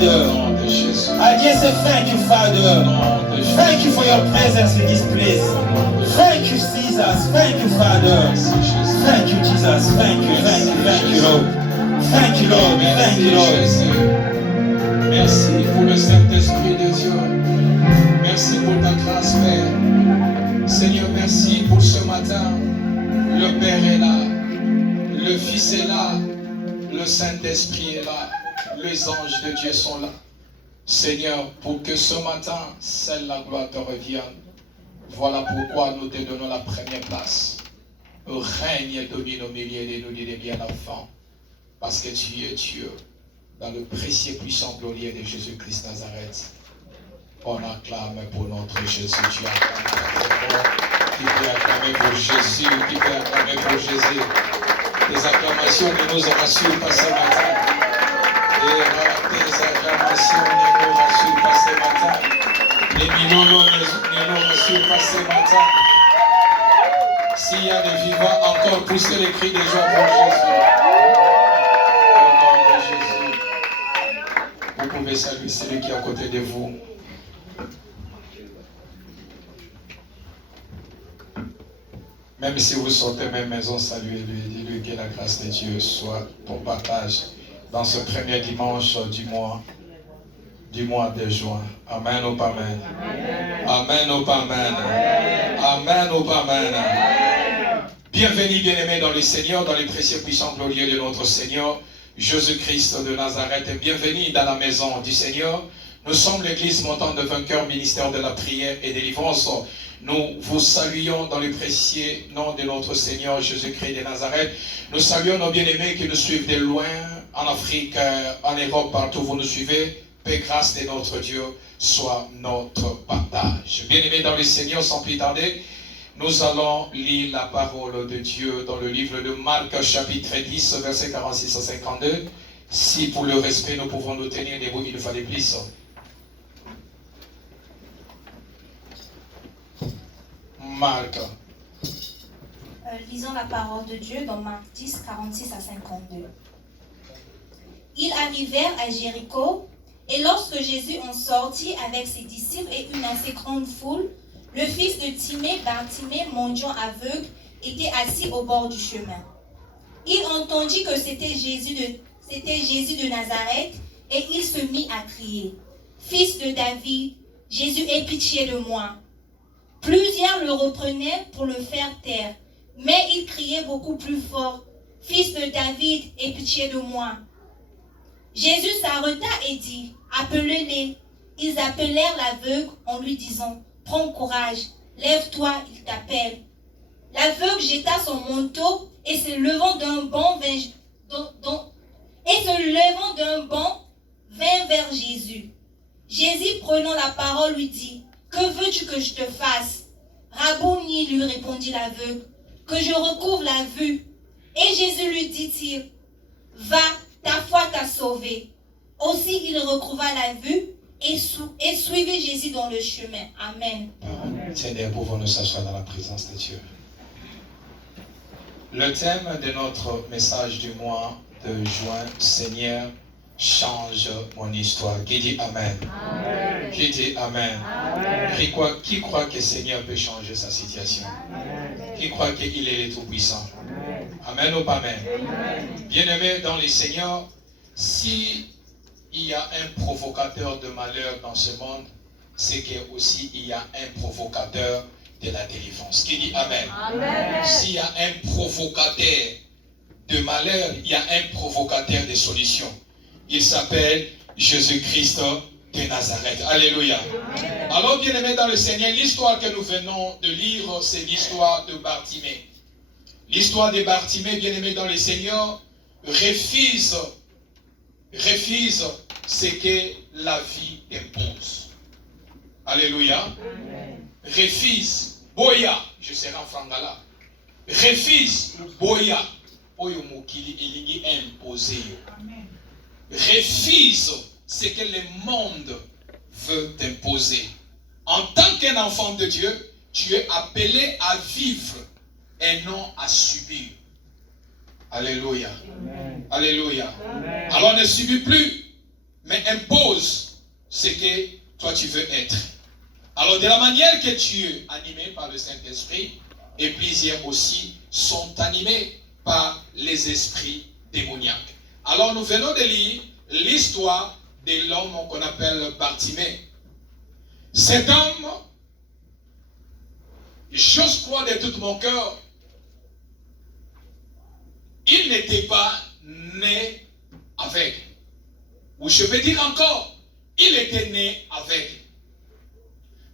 Father. I just say thank you, Father. Thank you for your presence in this place. Thank you, Jesus. Thank you, Father. Thank you, Jesus. Thank you, thank you, thank you, Lord. Thank you, Lord. Thank you, Lord. Merci pour le Saint-Esprit de Dieu. Merci pour ta grâce, Père. Seigneur, merci pour ce matin. Le Père est là. Le Fils est là. Le Saint-Esprit est là. Les anges de Dieu sont là. Seigneur, pour que ce matin, seule la gloire te revienne. Voilà pourquoi nous te donnons la première place. Règne et domine au milieu de nous, des bien enfants. Parce que tu es Dieu. Dans le précieux, puissant, glorieux de Jésus-Christ Nazareth. On acclame pour notre Jésus. Tu acclames. Qui peut acclamer pour Jésus? Qui peut acclamer pour Jésus? Des acclamations ne nous rassurent pas ce matin. Et des acclamations ne nous rassurent pas ce matin. Les millions ne nous rassurent pas ce matin. S'il y a des vivants, encore pousser les cris de joie pour Jésus. Au nom de Jésus. Vous pouvez saluer celui qui est à côté de vous. Même si vous sortez même maison, saluez-lui, dis-lui que la grâce de Dieu soit ton partage dans ce premier dimanche du mois de juin. Amen ou pas amen? Amen ou pas amen? Amen ou pas amen? Bienvenue, bien-aimés dans le Seigneur, dans les précieux puissants glorieux de notre Seigneur, Jésus-Christ de Nazareth. Et bienvenue dans la maison du Seigneur. Nous sommes l'église montant de vainqueurs, ministère de la prière et délivrance. Nous vous saluons dans le précieux nom de notre Seigneur Jésus-Christ de Nazareth. Nous saluons nos bien-aimés qui nous suivent de loin, en Afrique, en Europe, partout où vous nous suivez. Paix, grâce de notre Dieu soit notre partage. Bien-aimés dans le Seigneur, sans plus tarder, nous allons lire la parole de Dieu dans le livre de Marc, chapitre 10, versets 46 à 52. Si pour le respect, nous pouvons nous tenir debout, il nous fallait plus. Marc. Lisons la parole de Dieu dans Marc 10, 46 à 52. Ils arrivèrent à Jéricho, et lorsque Jésus en sortit avec ses disciples et une assez grande foule, le fils de Timée, Bartimée, mendiant aveugle, était assis au bord du chemin. Il entendit que c'était Jésus de Nazareth, et il se mit à crier, « Fils de David, Jésus, aie pitié de moi. » Plusieurs le reprenaient pour le faire taire, mais il criait beaucoup plus fort, « Fils de David, aie pitié de moi. » Jésus s'arrêta et dit, « Appelez-les. » Ils appelèrent l'aveugle en lui disant, « Prends courage, lève-toi, il t'appelle. » L'aveugle jeta son manteau et se levant d'un bond vint vers Jésus. Jésus, prenant la parole, lui dit, « Que veux-tu que je te fasse ?» Rabouni, lui répondit l'aveugle, « Que je recouvre la vue. » Et Jésus lui dit-il, « Va, ta foi t'a sauvé. » Aussi il recouvra la vue et suivit Jésus dans le chemin. Amen. Seigneur, pouvons-nous s'asseoir dans la présence de Dieu. Le thème de notre message du mois de juin, Seigneur, change mon histoire. Qui dit Amen? Amen. Qui dit Amen? Amen. Qui croit que le Seigneur peut changer sa situation? Amen. Qui croit qu'il est le Tout-Puissant? Amen ou pas Amen? Amen. Bien-aimé dans le Seigneur, si il y a un provocateur de malheur dans ce monde, c'est qu'aussi il y a un provocateur de la délivrance. Qui dit Amen? Amen. S'il y a un provocateur de malheur, il y a un provocateur de solution. Il s'appelle Jésus-Christ de Nazareth. Alléluia. Amen. Alors, bien-aimés dans le Seigneur, l'histoire que nous venons de lire, c'est l'histoire de Bartimée. L'histoire de Bartimée, bien-aimés dans le Seigneur, refuse ce que la vie impose. Alléluia. Amen. Refuse, boya, je serai en frangala. Refuse, boya, oyo mokili elingi imposé. Refuse ce que le monde veut t'imposer. En tant qu'un enfant de Dieu, tu es appelé à vivre et non à subir. Alléluia. Amen. Alléluia. Amen. Alors ne subis plus. mais impose ce que toi tu veux être. Alors de la manière que tu es animé par le Saint-Esprit, et plusieurs aussi sont animés par les esprits démoniaques. Alors nous venons de lire l'histoire de l'homme qu'on appelle Bartimée. Cet homme, j'ose croire de tout mon cœur, il n'était pas né aveugle. Ou je peux dire encore, il était né aveugle.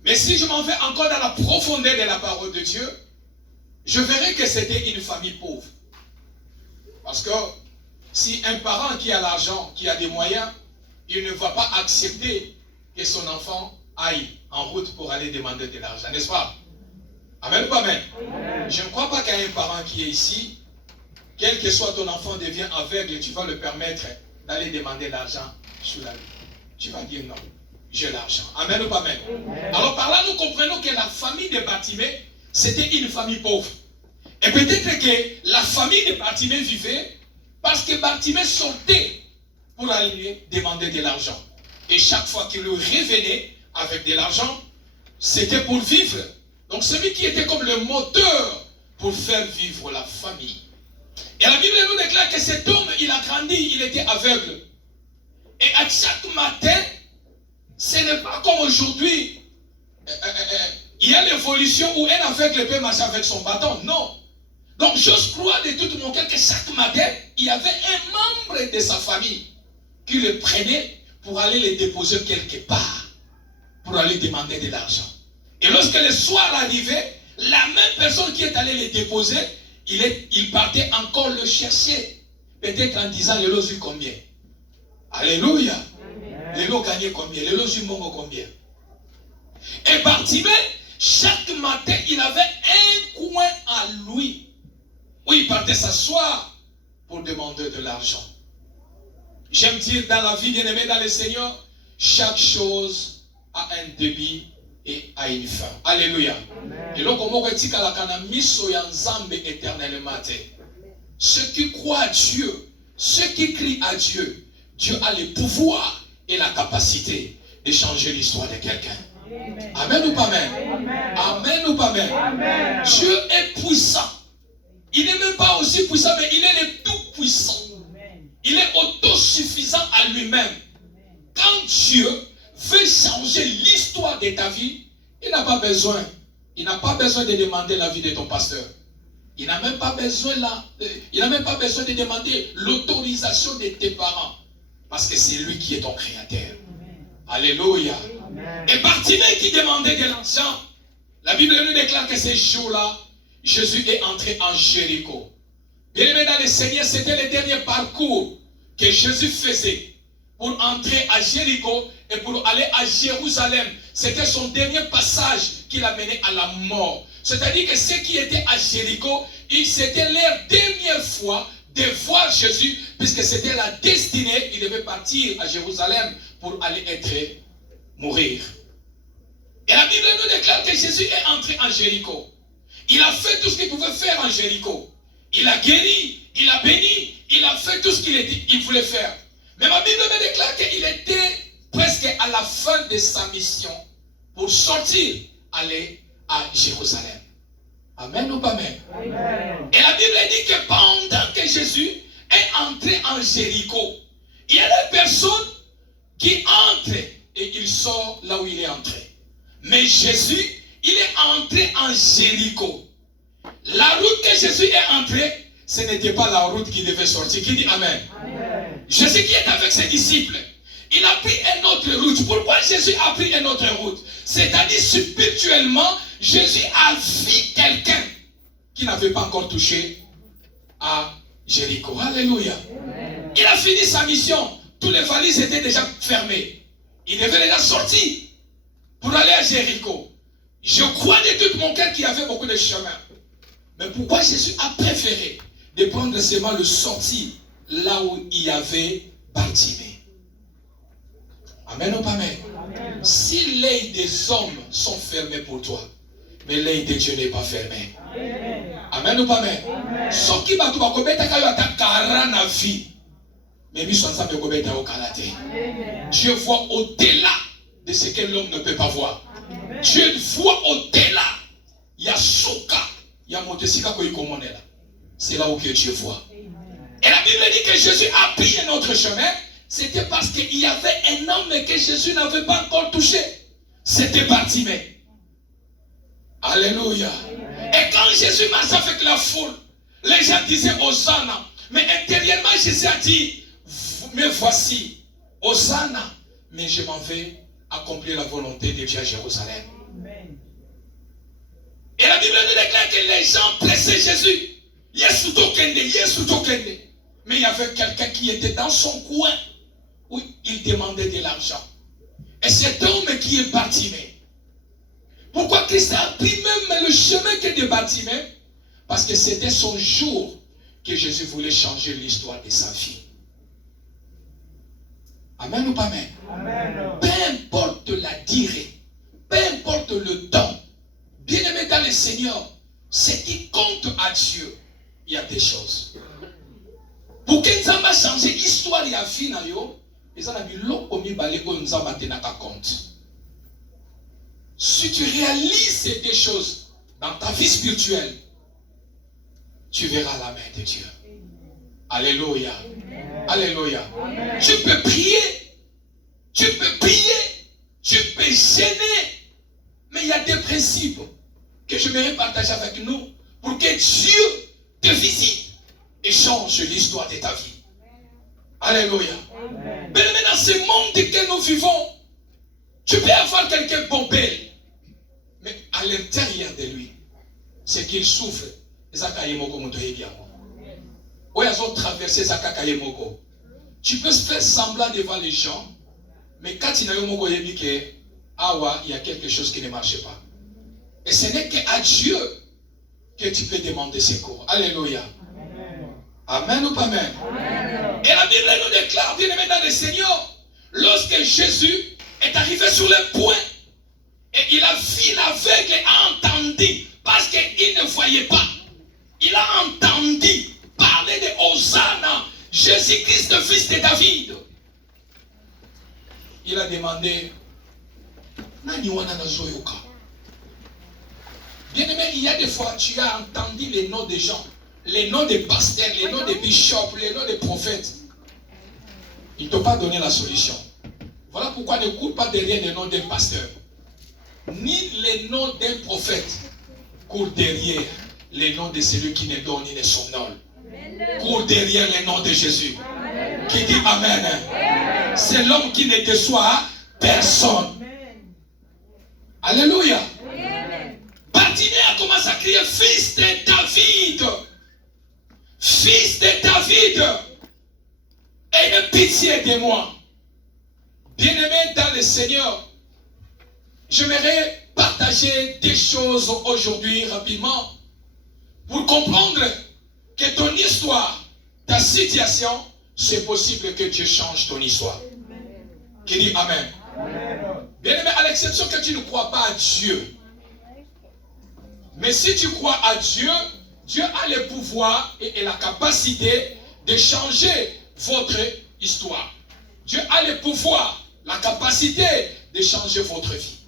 Mais si je m'en vais encore dans la profondeur de la parole de Dieu, je verrai que c'était une famille pauvre. Parce que si un parent qui a l'argent, qui a des moyens, il ne va pas accepter que son enfant aille en route pour aller demander de l'argent, n'est-ce pas? Amen ou pas amen? Amen. Je ne crois pas qu'il y ait un parent qui est ici, quel que soit ton enfant devient aveugle, tu vas le permettre d'aller demander l'argent sous la rue. Tu vas dire non, j'ai l'argent. Amen ou pas amen? Amen. Alors par là, nous comprenons que la famille de Bartimée, c'était une famille pauvre. Et peut-être que la famille de Bartimée vivait parce que Bartimée sortait pour aller demander de l'argent. Et chaque fois qu'il revenait avec de l'argent, c'était pour vivre. Donc celui qui était comme le moteur pour faire vivre la famille. Et la Bible nous déclare que cet homme, il a grandi, il était aveugle. Et à chaque matin, ce n'est pas comme aujourd'hui, il y a l'évolution où un aveugle peut marcher avec son bâton. Non. Donc j'ose croire de tout mon cœur que chaque matin, il y avait un membre de sa famille qui le prenait pour aller le déposer quelque part, pour aller demander de l'argent. Et lorsque le soir arrivait, la même personne qui est allée le déposer, il partait encore le chercher. Peut-être en disant, le lot eu combien? Alléluia. Le lot gagnait combien? Le lot eu mongo combien? Et Bartimée, chaque matin, il avait un coin à lui, où il partait s'asseoir pour demander de l'argent. J'aime dire dans la vie, bien aimée dans le Seigneur, chaque chose a un début et a une fin. Alléluia. Et donc, on va dire que éternellement. Ceux qui croient à Dieu, ceux qui crient à Dieu, Dieu a le pouvoir et la capacité de changer l'histoire de quelqu'un. Amen ou pas amen? Amen ou pas amen? Amen. Dieu est puissant. Il n'est même pas aussi puissant, mais il est le tout puissant. Il est autosuffisant à lui-même. Quand Dieu veut changer l'histoire de ta vie, il n'a pas besoin de demander l'avis de ton pasteur. Il n'a même pas besoin de demander l'autorisation de tes parents. Parce que c'est lui qui est ton créateur. Alléluia. Et Bartimée qui demandait de l'argent, la Bible nous déclare que ces jours-là, Jésus est entré en Jéricho. Bien aimé dans le Seigneur, c'était le dernier parcours que Jésus faisait pour entrer à Jéricho et pour aller à Jérusalem. C'était son dernier passage qui l'a mené à la mort. C'est-à-dire que ceux qui étaient à Jéricho, c'était leur dernière fois de voir Jésus, puisque c'était la destinée, il devait partir à Jérusalem pour aller mourir. Et la Bible nous déclare que Jésus est entré en Jéricho. Il a fait tout ce qu'il pouvait faire en Jéricho. Il a guéri, il a béni, il a fait tout ce qu'il voulait faire. Mais ma Bible me déclare qu'il était presque à la fin de sa mission pour sortir, aller à Jérusalem. Amen ou pas amen? Amen. Et la Bible dit que pendant que Jésus est entré en Jéricho, il y a des personnes qui entrent et il sort là où il est entré. Mais Jésus, il est entré en Jéricho. La route que Jésus est entré, ce n'était pas la route qui devait sortir. Qui dit amen? Amen. Jésus qui est avec ses disciples, il a pris une autre route. Pourquoi Jésus a pris une autre route? C'est-à-dire spirituellement, Jésus a vu quelqu'un qui n'avait pas encore touché à Jéricho. Alléluia. Amen. Il a fini sa mission. Tous les valises étaient déjà fermées. Il devait déjà sortir pour aller à Jéricho. Je crois de tout mon cœur qu'il y avait beaucoup de chemins. Mais pourquoi Jésus a préféré de prendre seulement le sorti là où il y avait Bartimée? Amen ou pas amen? Amen. Si l'œil des hommes sont fermés pour toi, mais l'œil de Dieu n'est pas fermé. Amen, amen ou pas amen? Ce qui va te commettre quand tu as 40 vie. Mais Dieu voit au-delà de ce que l'homme ne peut pas voir. Dieu voit au-delà. Il y a Souka, il y a Montesika Koïkomonela. C'est là où que Dieu voit. Et la Bible dit que Jésus a pris un autre chemin. C'était parce qu'il y avait un homme que Jésus n'avait pas encore touché. C'était Bartimée. Alléluia. Et quand Jésus marche avec la foule, les gens disaient Hosanna. Mais intérieurement, Jésus a dit, me voici, Hosanna. Mais je m'en vais accomplir la volonté de Dieu à Jérusalem. Et la Bible nous déclare que les gens pressaient Jésus. Yesu tokende, Yesu tokende. Mais il y avait quelqu'un qui était dans son coin où il demandait de l'argent. Et cet homme qui est Bartimée. Pourquoi Christ a pris même le chemin que de Bartimée? Parce que c'était son jour que Jésus voulait changer l'histoire de sa vie. Amen ou pas amen? Amen. Peu importe la durée, peu importe le temps, bien-aimé dans le Seigneur, ce qui compte à Dieu, il y a des choses. Pour que nous ayons changé l'histoire de la vie, compte. Si tu réalises des choses dans ta vie spirituelle, tu verras la main de Dieu. Alléluia. Alléluia. Amen. Tu peux prier, tu peux gêner, mais il y a des principes que je voudrais partager avec nous pour que Dieu te visite et change l'histoire de ta vie. Alléluia. Mais dans ce monde que nous vivons, tu peux avoir quelqu'un de bon bel, mais à l'intérieur de lui, c'est qu'il souffre. Tu peux faire semblant devant les gens, mais quand il y a quelque chose qui ne marche pas. Et ce n'est qu'à Dieu que tu peux demander secours. Alléluia. Amen ou pas amen? Amen. Et la Bible nous déclare, bien aimé dans le Seigneur, lorsque Jésus est arrivé sur le point et il a vu l'aveugle et a entendu, parce qu'il ne voyait pas, il a entendu parler de Hosanna, Jésus-Christ, le fils de David. Il a demandé, Nani wana nazoyoka? Bien aimé, il y a des fois, tu as entendu les noms des gens, les noms des pasteurs, les noms des bishops, les noms des prophètes. Ils ne t'ont pas donné la solution. Voilà pourquoi ne cours pas derrière les noms d'un pasteur, ni les noms d'un prophète. Cours derrière les noms de celui qui ne donne ni ne somnole. Cours derrière les noms de Jésus. Amen. Qui dit Amen. Amen. C'est l'homme qui ne déçoit personne. Amen. Alléluia. Bartimée a commencé à crier, fils de David. Fils de David. Ayez pitié de moi. Bien-aimé dans le Seigneur, j'aimerais partager des choses aujourd'hui rapidement pour comprendre que ton histoire, ta situation, c'est possible que Dieu change ton histoire. Qui dit Amen. Bien-aimé, à l'exception que tu ne crois pas à Dieu. Mais si tu crois à Dieu, Dieu a le pouvoir et la capacité de changer votre histoire. Dieu a le pouvoir, la capacité de changer votre vie.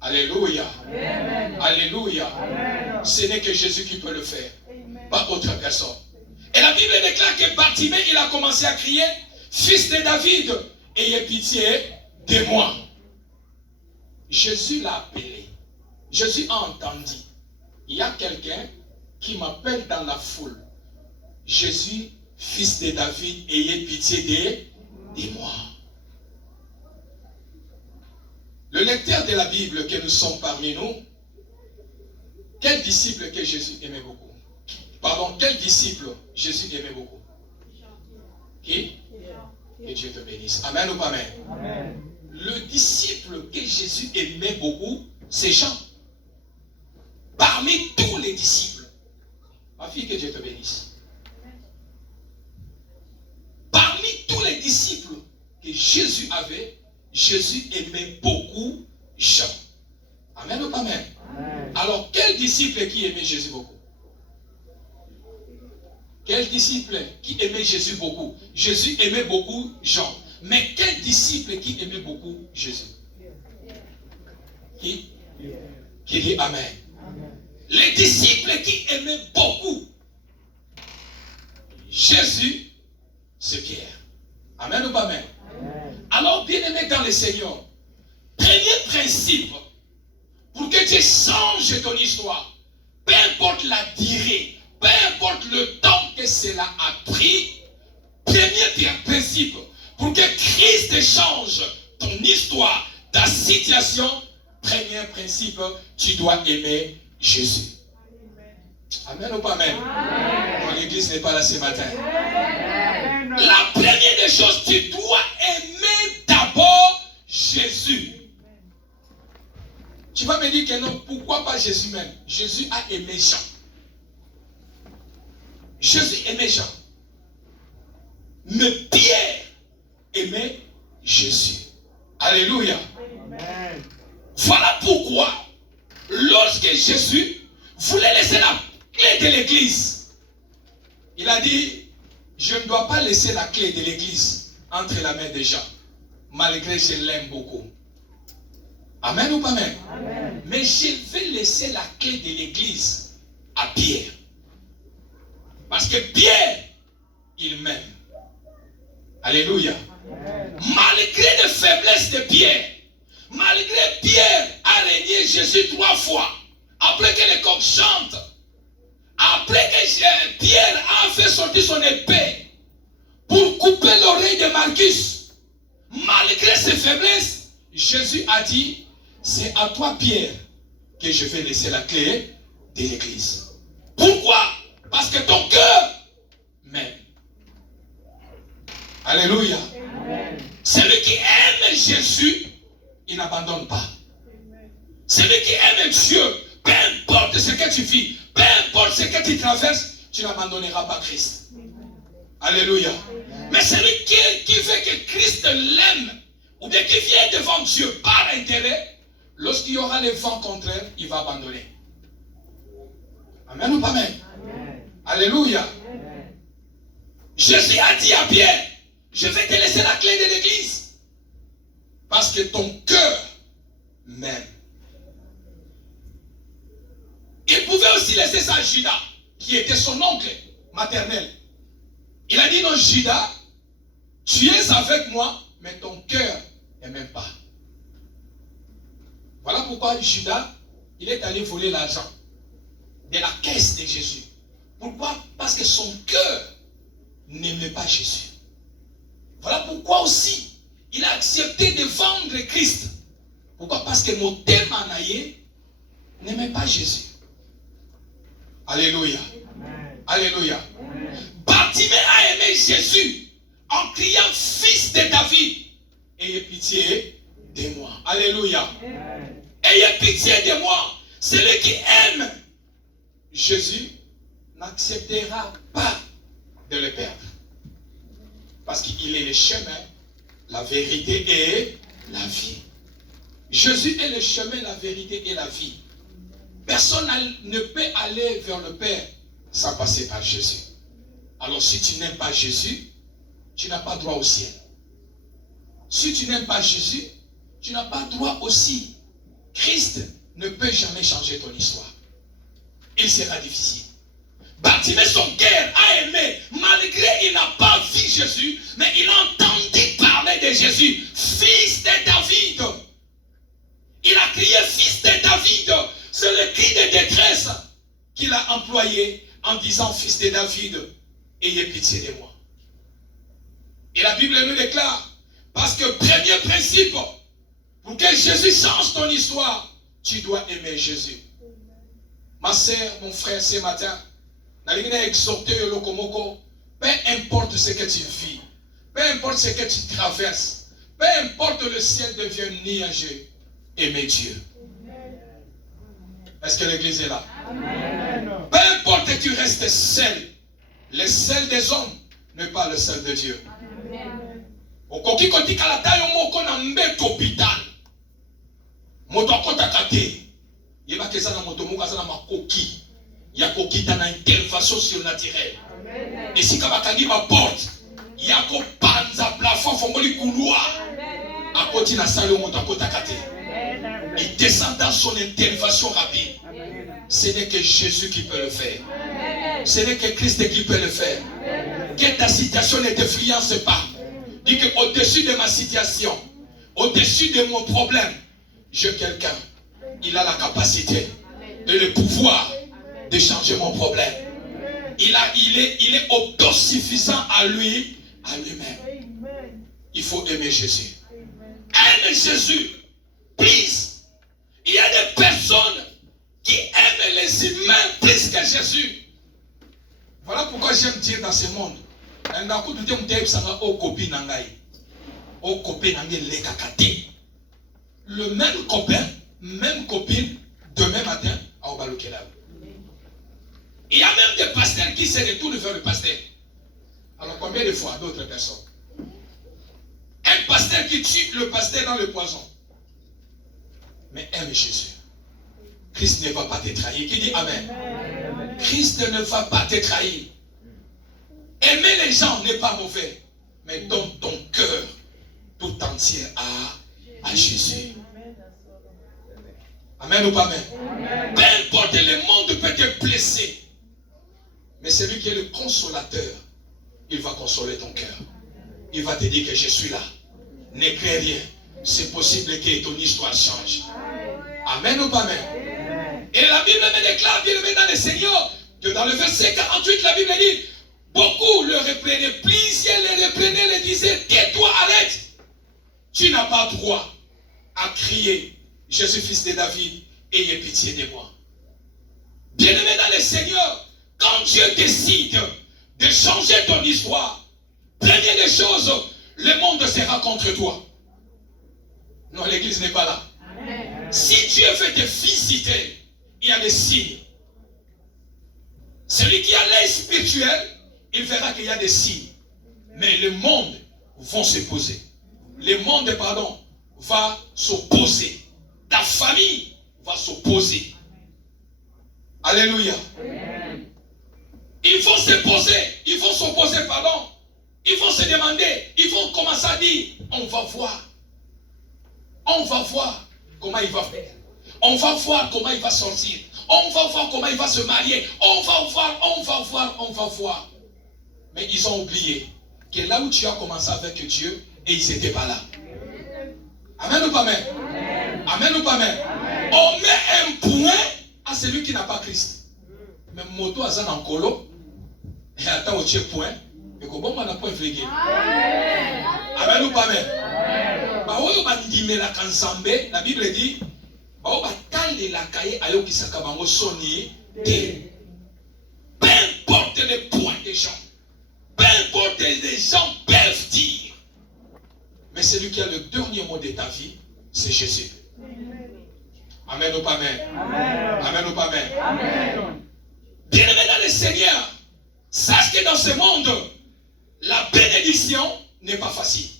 Alléluia. Amen. Alléluia. Amen. Ce n'est que Jésus qui peut le faire. Amen. Pas autre personne. Et la Bible déclare que Bartimée, il a commencé à crier, fils de David, ayez pitié de moi. Jésus l'a appelé. Jésus a entendu. Il y a quelqu'un qui m'appelle dans la foule. Jésus, fils de David, ayez pitié de moi. Le lecteur de la Bible que nous sommes parmi nous, quel disciple que Jésus aimait beaucoup? Pardon, quel disciple Jésus aimait beaucoup? Qui? Que Dieu te bénisse. Amen ou pas amen? Amen. Le disciple que Jésus aimait beaucoup, c'est Jean. Parmi tous les disciples. Ma fille, que Dieu te bénisse. Parmi tous les disciples que Jésus avait, Jésus aimait beaucoup Jean. Amen ou pas amen? Amen. Alors, quel disciple qui aimait Jésus beaucoup? Quel disciple qui aimait Jésus beaucoup? Jésus aimait beaucoup Jean. Mais quel disciple qui aimait beaucoup Jésus? Qui dit Amen. Les disciples qui aimaient beaucoup Jésus, c'est Pierre. Amen ou pas amen? Alors, bien aimé dans le Seigneur, premier principe pour que Dieu change ton histoire, peu importe la durée, peu importe le temps que cela a pris, premier principe pour que Christ change ton histoire, ta situation, premier principe, tu dois aimer Jésus. Amen ou pas amen? Mon église n'est pas là ce matin. La première des choses, tu dois aimer d'abord Jésus. Tu vas me dire que non, pourquoi pas Jésus même? Jésus a aimé Jean. Jésus aimait Jean. Mais Pierre aimait Jésus. Alléluia. Amen. Voilà pourquoi, lorsque Jésus voulait laisser la clé de l'église, il a dit, je ne dois pas laisser la clé de l'église entre la main de Jean, malgré que je l'aime beaucoup. Amen ou pas amen? Amen. Mais je vais laisser la clé de l'église à Pierre. Parce que Pierre, il m'aime. Alléluia. Amen. Malgré les faiblesses de Pierre, malgré Pierre a régné Jésus 3 fois, après que les coqs chantent, après que Pierre a fait sortir son épée pour couper l'oreille de Marcus, malgré ses faiblesses, Jésus a dit, c'est à toi Pierre que je vais laisser la clé de l'église. Pourquoi? Parce que ton cœur m'aime. Alléluia. Amen. Celui qui aime Jésus, il n'abandonne pas. Amen. Celui qui aime Dieu, peu importe ce que tu vis, peu importe ce que tu traverses, tu n'abandonneras pas Christ. Amen. Alléluia. Amen. Mais celui qui veut que Christ l'aime, ou bien qui vient devant Dieu par intérêt, lorsqu'il y aura les vents contraires, il va abandonner. Amen ou pas amen? Amen. Alléluia. Amen. Jésus a dit à Pierre, je vais te laisser la clé de l'église. Parce que ton cœur m'aime. Il pouvait aussi laisser ça à Judas, qui était son oncle maternel. Il a dit, non Judas, tu es avec moi, mais ton cœur ne m'aime pas. Voilà pourquoi Judas, il est allé voler l'argent de la caisse de Jésus. Pourquoi? Parce que son cœur n'aimait pas Jésus. Voilà pourquoi aussi, il a accepté de vendre Christ. Pourquoi? Parce que Motema Naye n'aimait pas Jésus. Alléluia. Amen. Alléluia. Bartimée a aimé Jésus en criant, fils de David, ayez pitié de moi. Alléluia. Amen. Ayez pitié de moi. Celui qui aime Jésus n'acceptera pas de le perdre. Parce qu'il est le chemin, la vérité et la vie. Jésus est le chemin, la vérité et la vie. Personne ne peut aller vers le Père sans passer par Jésus. Alors si tu n'aimes pas Jésus, tu n'as pas droit au ciel. Si tu n'aimes pas Jésus, tu n'as pas droit aussi. Christ ne peut jamais changer ton histoire. Il sera difficile. Bartimée, son cœur a aimé, malgré il n'a pas vu Jésus, mais il a entendu parler de Jésus, fils de David. Il a crié fils de David. C'est le cri de détresse qu'il a employé en disant fils de David, ayez pitié de moi. Et la Bible nous déclare, parce que premier principe, pour que Jésus change ton histoire, tu dois aimer Jésus. Ma sœur, mon frère, ce matin, peu importe ce que tu vis, peu importe ce que tu traverses, peu importe le ciel devient nuageux, aimez Dieu. Est-ce que l'église est là? Amen. Peu importe que tu restes seul, le sel des hommes n'est pas le sel de Dieu. Amen. Okoki koti kalata yo moko na mbeto hôpital. Moto akota kate. Yeba kesa na moto moko asa na makoki. il y a une intervention surnaturelle. Et si tu as ma porte, il y a un panza plafond, fongoli couloir. À côté de la salle, à côté de il descend dans son intervention rapide. Ce n'est que Jésus qui peut le faire. Ce n'est que Christ qui peut le faire. Que ta situation ne t'influence pas. Dis que au-dessus de ma situation, au-dessus de mon problème, j'ai quelqu'un. Il a la capacité et le pouvoir de changer mon problème. Il est autosuffisant à lui-même. Il faut aimer Jésus. Aime Jésus. Please. Il y a des personnes qui aiment les humains plus que Jésus. Voilà pourquoi j'aime dire dans ce monde. Le même copain, même copine, demain matin, à Obalokela. Il y a même des pasteurs qui se retournent vers le pasteur. Alors combien de fois d'autres personnes? Un pasteur qui tue le pasteur dans le poison. Mais aime Jésus. Christ ne va pas te trahir. Qui dit Amen? Christ ne va pas te trahir. Aimer les gens n'est pas mauvais. Mais donne ton cœur tout entier à Jésus. Amen ou pas amen? Peu importe, le monde peut te blesser. Mais celui qui est le consolateur, il va consoler ton cœur. Il va te dire que je suis là. Ne crains rien. C'est possible que ton histoire change. Amen ou pas amen? Et la Bible me déclare, bien aimé dans le Seigneur, que dans le verset 48, la Bible dit, beaucoup le reprenaient, plusieurs le reprenaient, le disaient, tais-toi, arrête. Tu n'as pas droit à crier, je suis fils de David, ayez pitié de moi. Bien aimé dans le Seigneur, quand Dieu décide de changer ton histoire, première des choses, le monde sera contre toi. Non, l'église n'est pas là. Amen. Si Dieu veut te visiter, il y a des signes. Celui qui a l'œil spirituel, il verra qu'il y a des signes. Mais le monde va s'opposer. Le monde, va s'opposer. Ta famille va s'opposer. Alléluia. Amen. Ils vont s'opposer. Ils vont s'opposer, Ils vont se demander. Ils vont commencer à dire, on va voir. On va voir comment il va faire. On va voir comment il va sortir. On va voir comment il va se marier. On va voir. Mais ils ont oublié que là où tu as commencé avec Dieu, et ils n'étaient pas là. Amen ou pas amen? Amen ou pas amen? On met un point à celui qui n'a pas Christ. Mais moto a zan en colo, et attend au point, et qu'on bon n'a point flégué. Amen ou pas amen? La Bible dit, peu importe les points des gens, peu importe les gens peuvent dire, mais celui qui a le dernier mot de ta vie, c'est Jésus. Amen ou pas amen? Amen ou pas amen? Bien aimé dans le Seigneur, sache que dans ce monde, la bénédiction n'est pas facile.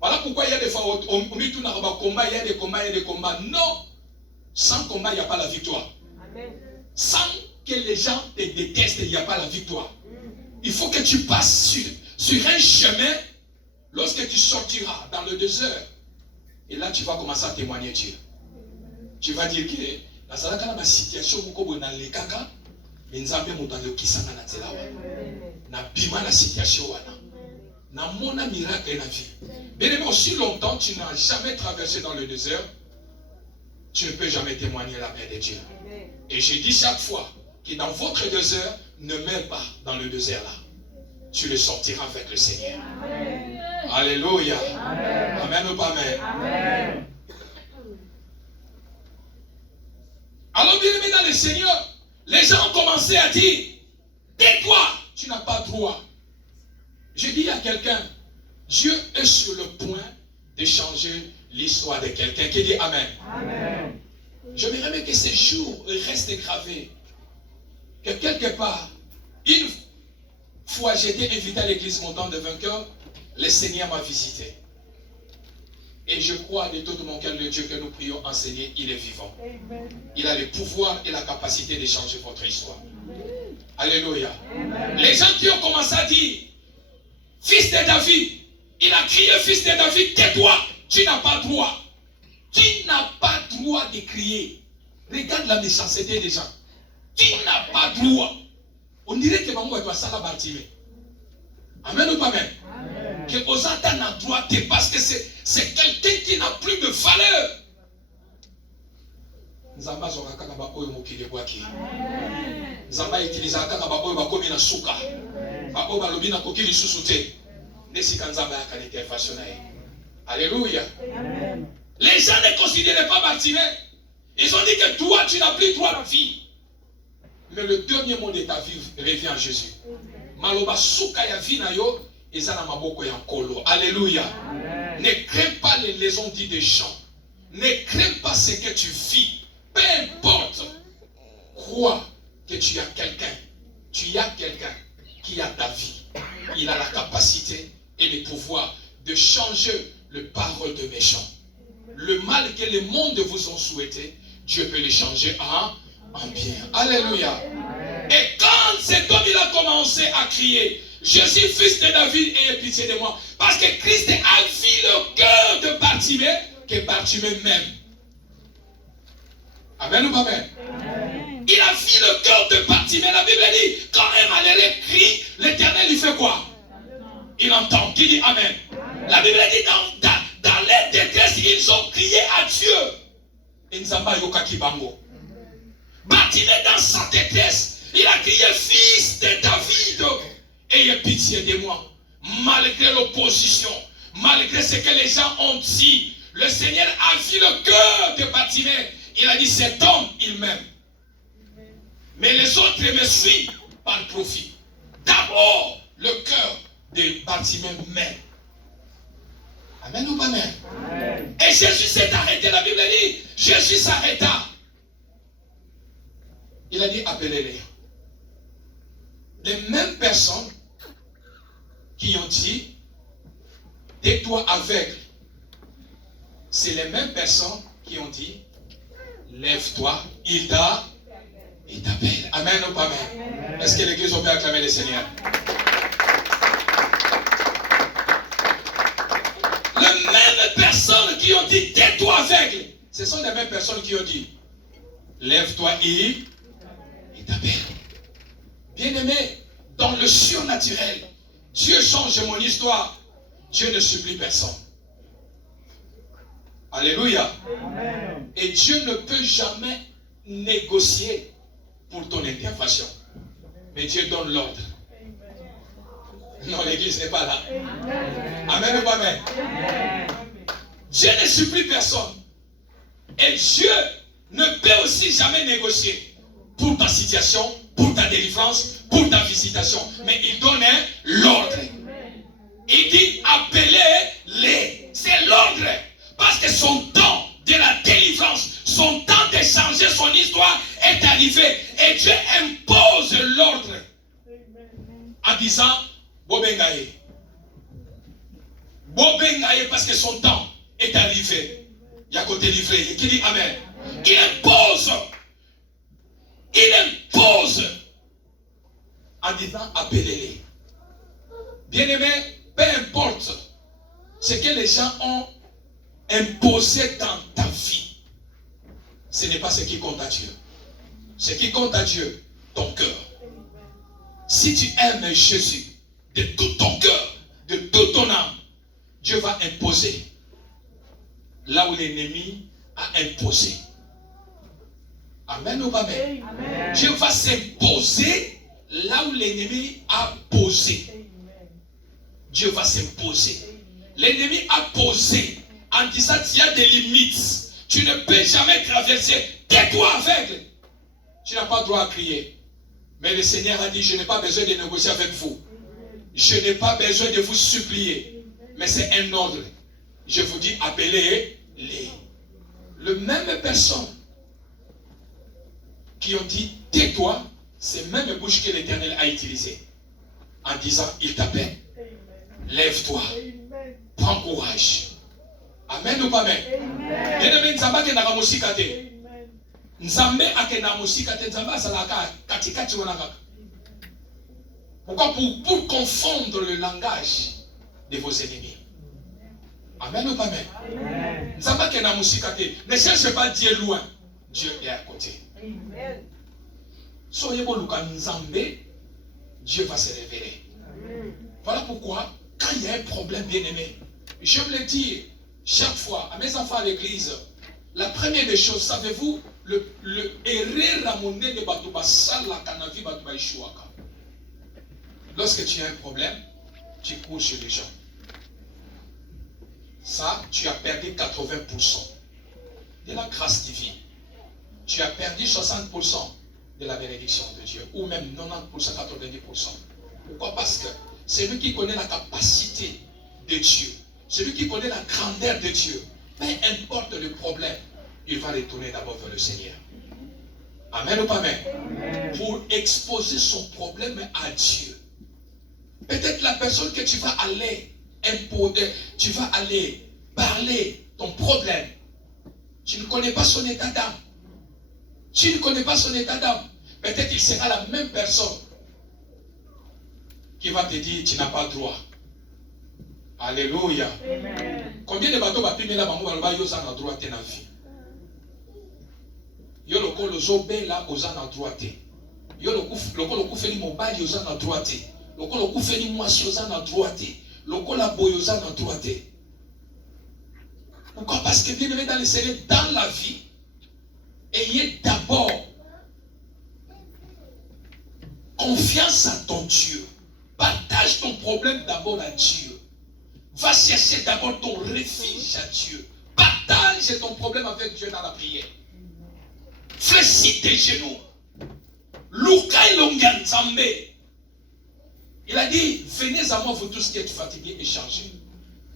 Voilà pourquoi il y a des fois, on dit tout dans combat, il y a des combats. Non, sans combat, il n'y a pas la victoire. Amen. Sans que les gens te détestent, il n'y a pas la victoire. Il faut que tu passes sur un chemin lorsque tu sortiras dans le désert. Et là, tu vas commencer à témoigner Dieu. Tu vas dire que dans la situation, mais nous avons la situation. Dans mon miracle la vie. Bien aimé, aussi longtemps tu n'as jamais traversé dans le désert, tu ne peux jamais témoigner la main de Dieu. Et je dis chaque fois que dans votre désert, ne meurs pas dans le désert là. Tu le sortiras avec le Seigneur. Amen. Alléluia. Amen. Amen ou pas amen? Amen. Alors bien aimé dans le Seigneur, les gens ont commencé à dire, tais-toi, tu n'as pas droit. Je dis à quelqu'un, Dieu est sur le point de changer l'histoire de quelqu'un qui dit Amen. Amen. J'aimerais bien que ces jours restent gravés. Que quelque part, une fois j'étais invité à l'église Montant de Vainqueur, le Seigneur m'a visité. Et je crois de tout mon cœur, le Dieu que nous prions enseigner, il est vivant. Il a le pouvoir et la capacité de changer votre histoire. Alléluia. Les gens qui ont commencé à dire, fils de David, il a crié, fils de David, tais-toi, tu n'as pas droit. Tu n'as pas droit de crier. Regarde la méchanceté des gens. Tu n'as pas droit. On dirait que maman doit ça la Bartimée. Amen ou pas amen? Que Osata n'a droit parce que c'est quelqu'un qui n'a plus de valeur. Nzamba zokaka na ba oyo mokili bwaki. Nzamba itilizaka na ba oyo bakomi na suka. Ba oyo balobi na kokili susu te. Nesika nzamba ya ka intervention na ye. Alléluia. Les gens ne considéraient pas Bartimée. Ils ont dit que toi tu n'as plus droit à la vie. Mais le dernier mot de ta vie revient à Jésus. Maloba suka ya vie na yo ezana maboko ya nkolo. Alléluia. Ne crains pas les lésions dites des gens. Ne crains pas ce que tu vis. Peu importe. Crois que tu as quelqu'un. Tu as quelqu'un qui a ta vie. Il a la capacité et le pouvoir de changer le parole de méchants. Le mal que le monde vous ont souhaité, Dieu peut le changer en bien. Alléluia. Et quand cet homme il a commencé à crier, je suis fils de David, ayez pitié de moi. Parce que Christ a vu le cœur de Bartimée, que Bartimée m'aime. Amen ou pas amen? Il a vu le cœur de Bartimée. La Bible dit, quand un malheureux crie, l'Éternel lui fait quoi? Il entend. Qui dit amen? La Bible dit, dans les détresse, ils ont crié à Dieu. Et Nzamba yoka kibango. Bartimée dans sa détresse, il a crié, fils de David, ayez pitié de moi. Malgré l'opposition, malgré ce que les gens ont dit, le Seigneur a vu le cœur de Bartimée. Il a dit, cet homme, il m'aime. Mais les autres me suivent par profit. D'abord, le cœur de Bartimée m'aime. Amen ou pas amen? Et Jésus s'est arrêté. La Bible dit, Jésus s'arrêta. Il a dit, appelez-les. Les mêmes personnes qui ont dit, tais-toi aveugle. C'est les mêmes personnes qui ont dit, lève-toi, il t'appelle. Amen ou pas amen? Est-ce que l'église peut acclamer le Seigneur? Les mêmes personnes qui ont dit, tais-toi aveugle. Ce sont les mêmes personnes qui ont dit, lève-toi, il t'appelle. Bien-aimé, dans le surnaturel, Dieu change mon histoire. Dieu ne supplie personne. Alléluia. Amen. Et Dieu ne peut jamais négocier pour ton intervention. Mais Dieu donne l'ordre. Non, l'église n'est pas là. Amen ou pas amen? Dieu ne supplie personne. Et Dieu ne peut aussi jamais négocier pour ta situation, pour ta délivrance, pour ta visitation. Mais il donne l'ordre. Il dit appelez-les. C'est l'ordre. Parce que son temps de la délivrance, son temps de changer son histoire est arrivé. Et Dieu impose l'ordre. En disant Bobengaye. Bobengaye parce que son temps est arrivé. Il y a côté livré. Qui dit amen? Il impose. Il impose en disant appelez-les. Bien-aimé, peu importe ce que les gens ont imposé dans ta vie, ce n'est pas ce qui compte à Dieu. Ce qui compte à Dieu, ton cœur. Si tu aimes Jésus de tout ton cœur, de toute ton âme, Dieu va imposer là où l'ennemi a imposé. Amen ou pas amen? Amen. Dieu va s'imposer là où l'ennemi a posé. Dieu va s'imposer. L'ennemi a posé en disant qu'il y a des limites. Tu ne peux jamais traverser. Tais-toi aveugle. Tu n'as pas droit à crier. Mais le Seigneur a dit, je n'ai pas besoin de négocier avec vous. Je n'ai pas besoin de vous supplier. Mais c'est un ordre. Je vous dis, appelez-les. Le même personne qui ont dit, tais-toi, c'est même bouche que l'Éternel a utilisée. En disant, il t'appelle. Lève-toi. Prends courage. Amen ou pas amen? Bien-aimé, Nzambe akendaka mosika te. Nzambe akendaka mosika te. Nzambe asalaka katikati wana kaka. Pourquoi? Pour confondre le langage de vos ennemis. Amen ou pas amen? Nzambe akendaka mosika te. Ne cherche pas Dieu loin. Dieu est à côté. Soyez bon, Nzambe, Dieu va se révéler. Voilà pourquoi, quand il y a un problème, bien-aimé, je me le dis chaque fois à mes enfants à l'église, la première des choses, savez-vous, le erreur à mon nez de Batouba Sala Kanavi Batouba Ishuaka. Lorsque tu as un problème, tu cours chez les gens. Ça, tu as perdu 80% de la grâce divine. Tu as perdu 60% de la bénédiction de Dieu, ou même 90%, 90%. Pourquoi? Parce que celui qui connaît la capacité de Dieu, celui qui connaît la grandeur de Dieu, peu importe le problème, il va retourner d'abord vers le Seigneur. Amen ou pas amen? Pour exposer son problème à Dieu. Peut-être la personne que tu vas aller imposer, tu vas aller parler ton problème, tu ne connais pas son état d'âme. Tu ne connais pas son état d'âme. Peut-être il sera la même personne qui va te dire tu n'as pas droit. Alléluia. Combien de bateaux va pimer là bas yo ça na droit te na vie. Yo loko lozo bela oza na droit te. Yo loko loko feli mobali oza na droit te. Loko loko feli mwasi oza na droit te. Loko la boy oza na droit te. Pourquoi? Parce que bien aimé dans le Seigneur, dans la vie, ayez d'abord confiance à ton Dieu. Partage ton problème d'abord à Dieu. Va chercher d'abord ton refuge à Dieu. Partage ton problème avec Dieu dans la prière. Fléchis tes genoux. Lukai Longan Zambé. Il a dit, venez à moi vous tous qui êtes fatigués et chargés.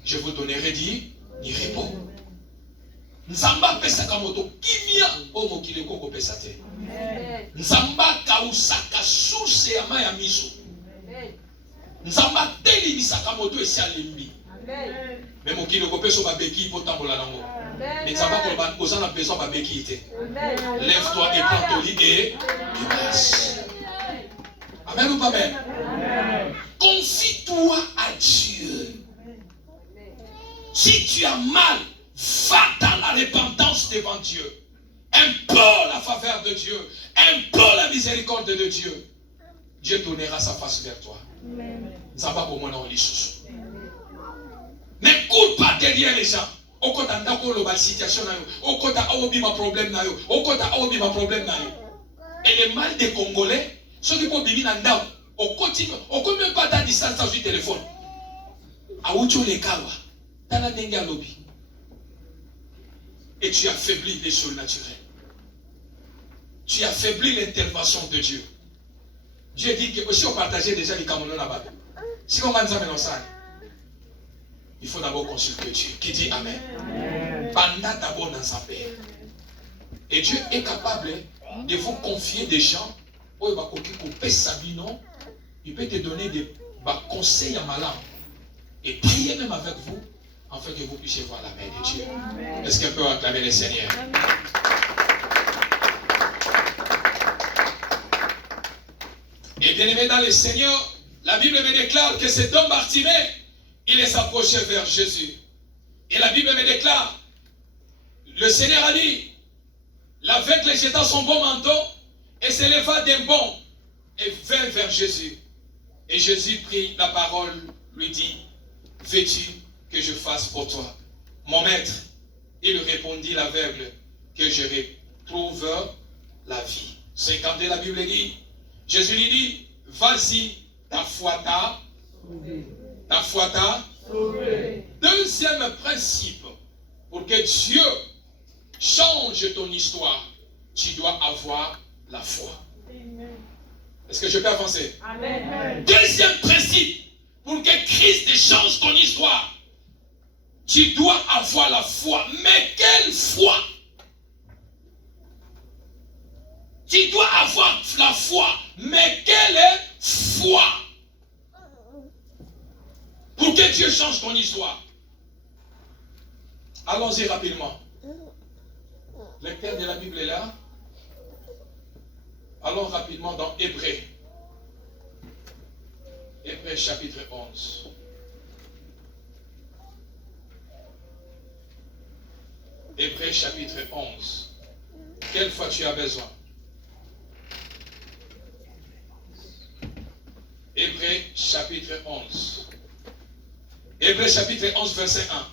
Je vous donnerai du repos. Nzamba pesa kamoto kimia o mokile koko pesa te. Nzamba kausaka source ya maya miso. Nzamba teli misaka moto esi lembi. Mais mokile ko pesa ba beki po tambola nango. Mais nzamba ko ba ozana besoin ba beki te. Lève-toi et prends ton lit et marche. Amen ou pas amen? Confie-toi à Dieu. Si tu as mal, va dans la repentance devant Dieu. Implore la faveur de Dieu. Implore la miséricorde de Dieu. Dieu tournera sa face vers toi. Ne cours pas derrière les gens. Et le mal des Congolais, ceux qui peuvent vivre dans on continue même pas à distance sans du téléphone. Et tu affaiblis les choses naturelles. Tu affaiblis l'intervention de Dieu. Dieu dit que si on partageait déjà les Camerounais là-bas, si on va nous ça, il faut d'abord consulter Dieu. Qui dit Amen. Pendant d'abord dans sa paix. Et Dieu est capable de vous confier des gens où il va couper sa vie, non? Il peut te donner des conseils à malin. Et prier même avec vous, afin que vous puissiez voir la main de Dieu. Est-ce qu'on peut acclamer le Seigneur? Et bien aimé dans le Seigneur, la Bible me déclare que cet homme Bartimée, il est approché vers Jésus. Et la Bible me déclare, le Seigneur a dit, l'aveugle jeta son bon manteau et se leva d'un bond et vint vers Jésus. Et Jésus prit la parole, lui dit, veux-tu que je fasse pour toi? Mon maître, il répondit l'aveugle, que je retrouve la vie. 52, la Bible dit, Jésus lui dit, vas-y, ta foi t'a sauvé. Deuxième principe, pour que Dieu change ton histoire, tu dois avoir la foi. Est-ce que je peux avancer? Amen. Deuxième principe, pour que Christ change ton histoire, tu dois avoir la foi. Mais quelle foi? Tu dois avoir la foi. Mais quelle foi? Pour que Dieu change ton histoire. Allons-y rapidement. Le lecteur de la Bible est là. Allons rapidement dans Hébreux. Hébreux chapitre 11. Hébreux chapitre 11. Quelle foi tu as besoin? Hébreux chapitre 11. Hébreux chapitre 11 verset 1.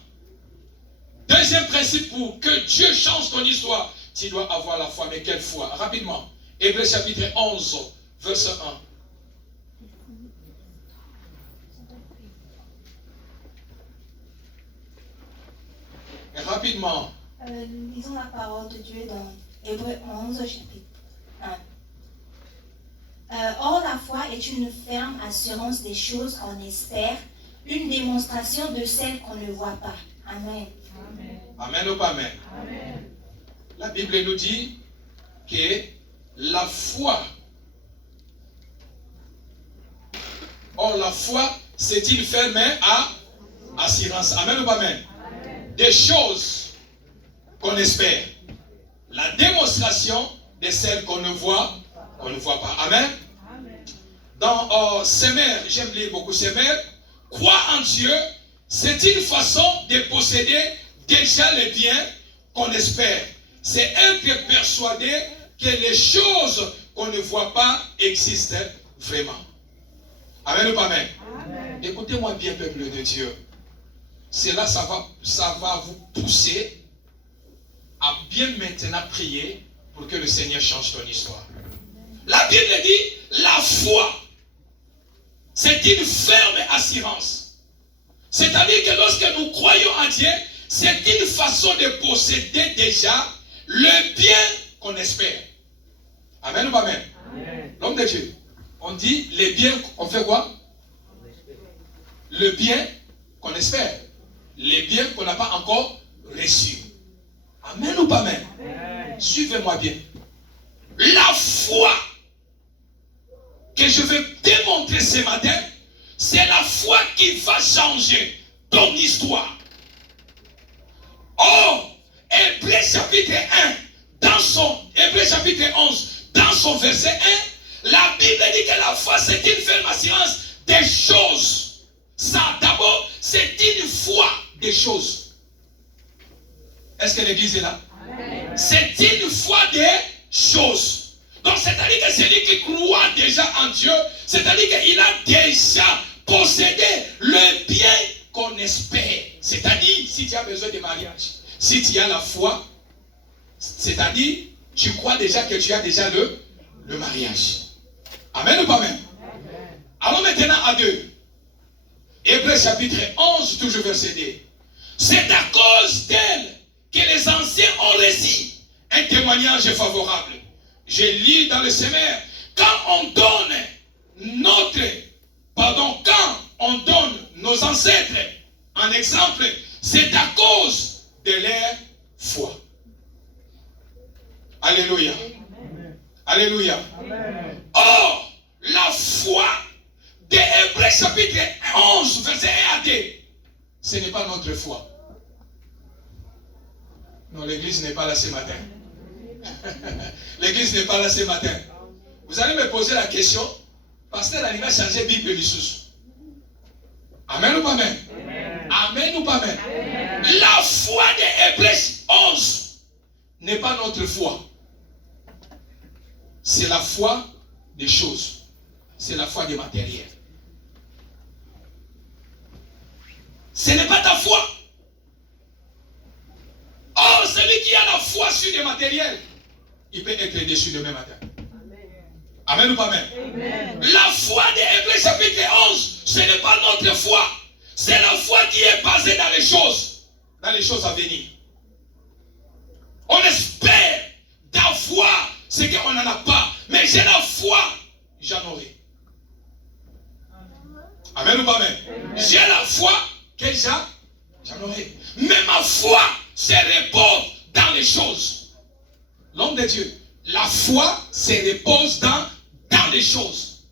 Deuxième principe pour que Dieu change ton histoire, tu dois avoir la foi. Mais quelle foi? Rapidement. Hébreux chapitre 11 verset 1. Rapidement. Lisons la parole de Dieu dans Hébreux 11 chapitre 1. Or la foi est une ferme assurance des choses qu'on espère, une démonstration de celles qu'on ne voit pas. Amen. Amen ou pas amen? Amen. La Bible nous dit que la foi, or la foi, c'est une ferme assurance. Amen ou pas amen? Amen. Des choses qu'on espère. La démonstration de celles qu'on ne voit pas. Amen. Amen. Dans Semer, j'aime lire beaucoup Semer, croire en Dieu, c'est une façon de posséder déjà les biens qu'on espère. C'est être persuadé que les choses qu'on ne voit pas existent vraiment. Amen ou pas amen? Amen. Écoutez-moi bien, peuple de Dieu. Cela, ça va vous pousser à bien maintenant prier pour que le Seigneur change ton histoire. La Bible dit, la foi, c'est une ferme assurance. C'est-à-dire que lorsque nous croyons en Dieu, c'est une façon de posséder déjà le bien qu'on espère. Amen ou pas amen? Amen. L'homme de Dieu, on dit les biens, on fait quoi? Le bien qu'on espère. Les biens qu'on n'a pas encore reçus. Amen ou pas amen? Amen. Suivez-moi bien. La foi que je vais démontrer ce matin, c'est la foi qui va changer ton histoire. Oh, Hébreux chapitre 1, Hébreux chapitre 11, dans son verset 1, la Bible dit que la foi c'est une ferme assurance des choses. Ça d'abord, c'est une foi des choses. Est-ce que l'église est là? Amen. C'est une foi des choses. Donc c'est-à-dire que celui qui croit déjà en Dieu, c'est-à-dire qu'il a déjà possédé le bien qu'on espère. C'est-à-dire, si tu as besoin de mariage, si tu as la foi, c'est-à-dire, tu crois déjà que tu as déjà le mariage. Amen ou pas amen? Amen. Allons maintenant à 2. Hébreux chapitre 11, toujours verset 2. C'est à cause d'elle que les anciens ont reçu un témoignage favorable. Je lis dans le Semer, quand on donne nos ancêtres en exemple, c'est à cause de leur foi. Alléluia. Amen. Alléluia. Amen. Or, la foi de Hébreux chapitre 11, verset 1 à 2, ce n'est pas notre foi. Non, l'église n'est pas là ce matin. L'église n'est pas là ce matin. Vous allez me poser la question, pasteur, il va changer Bible l'Issus. Amen ou pas amen? Amen. Amen ou pas amen? Amen. La foi de Hébreux 11 n'est pas notre foi. C'est la foi des choses. C'est la foi des matériels. Ce n'est pas ta foi. Oh, celui qui a la foi sur des matériels, il peut être déçu demain matin. Amen ou pas amen? Amen. La foi de Hébreux chapitre 11, ce n'est pas notre foi. C'est la foi qui est basée dans les choses à venir. On espère d'avoir ce qu'on n'en a pas. Mais j'ai la foi, j'en aurai. Amen ou pas amen? Amen. J'ai la foi que j'en aurai. Mais ma foi se repose dans les choses. L'homme de Dieu, la foi se repose dans les choses.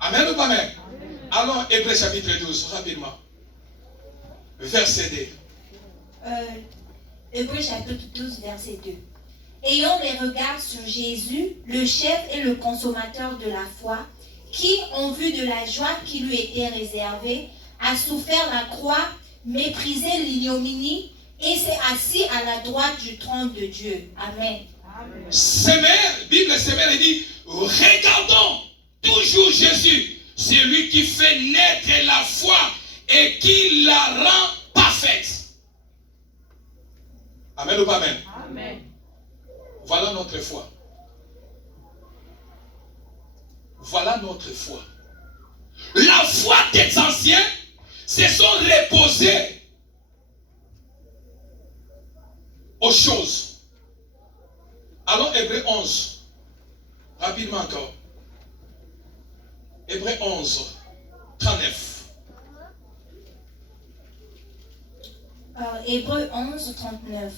Amen ou pas amen? Amen. Allons Hébreux chapitre 12, rapidement. Verset 2. Hébreux chapitre 12, verset 2. Ayons les regards sur Jésus, le chef et le consommateur de la foi, qui, en vue de la joie qui lui était réservée, a souffert la croix, méprisé l'ignominie et s'est assis à la droite du trône de Dieu. Amen. Semer, Bible Semer, il dit, regardons toujours Jésus, celui qui fait naître la foi et qui la rend parfaite. Amen ou pas amen? Amen. Voilà notre foi. Voilà notre foi. La foi des anciens se sont reposés aux choses. Allons Hébreux 11. Rapidement encore. Hébreux 11, 39. Hébreux 11, 39.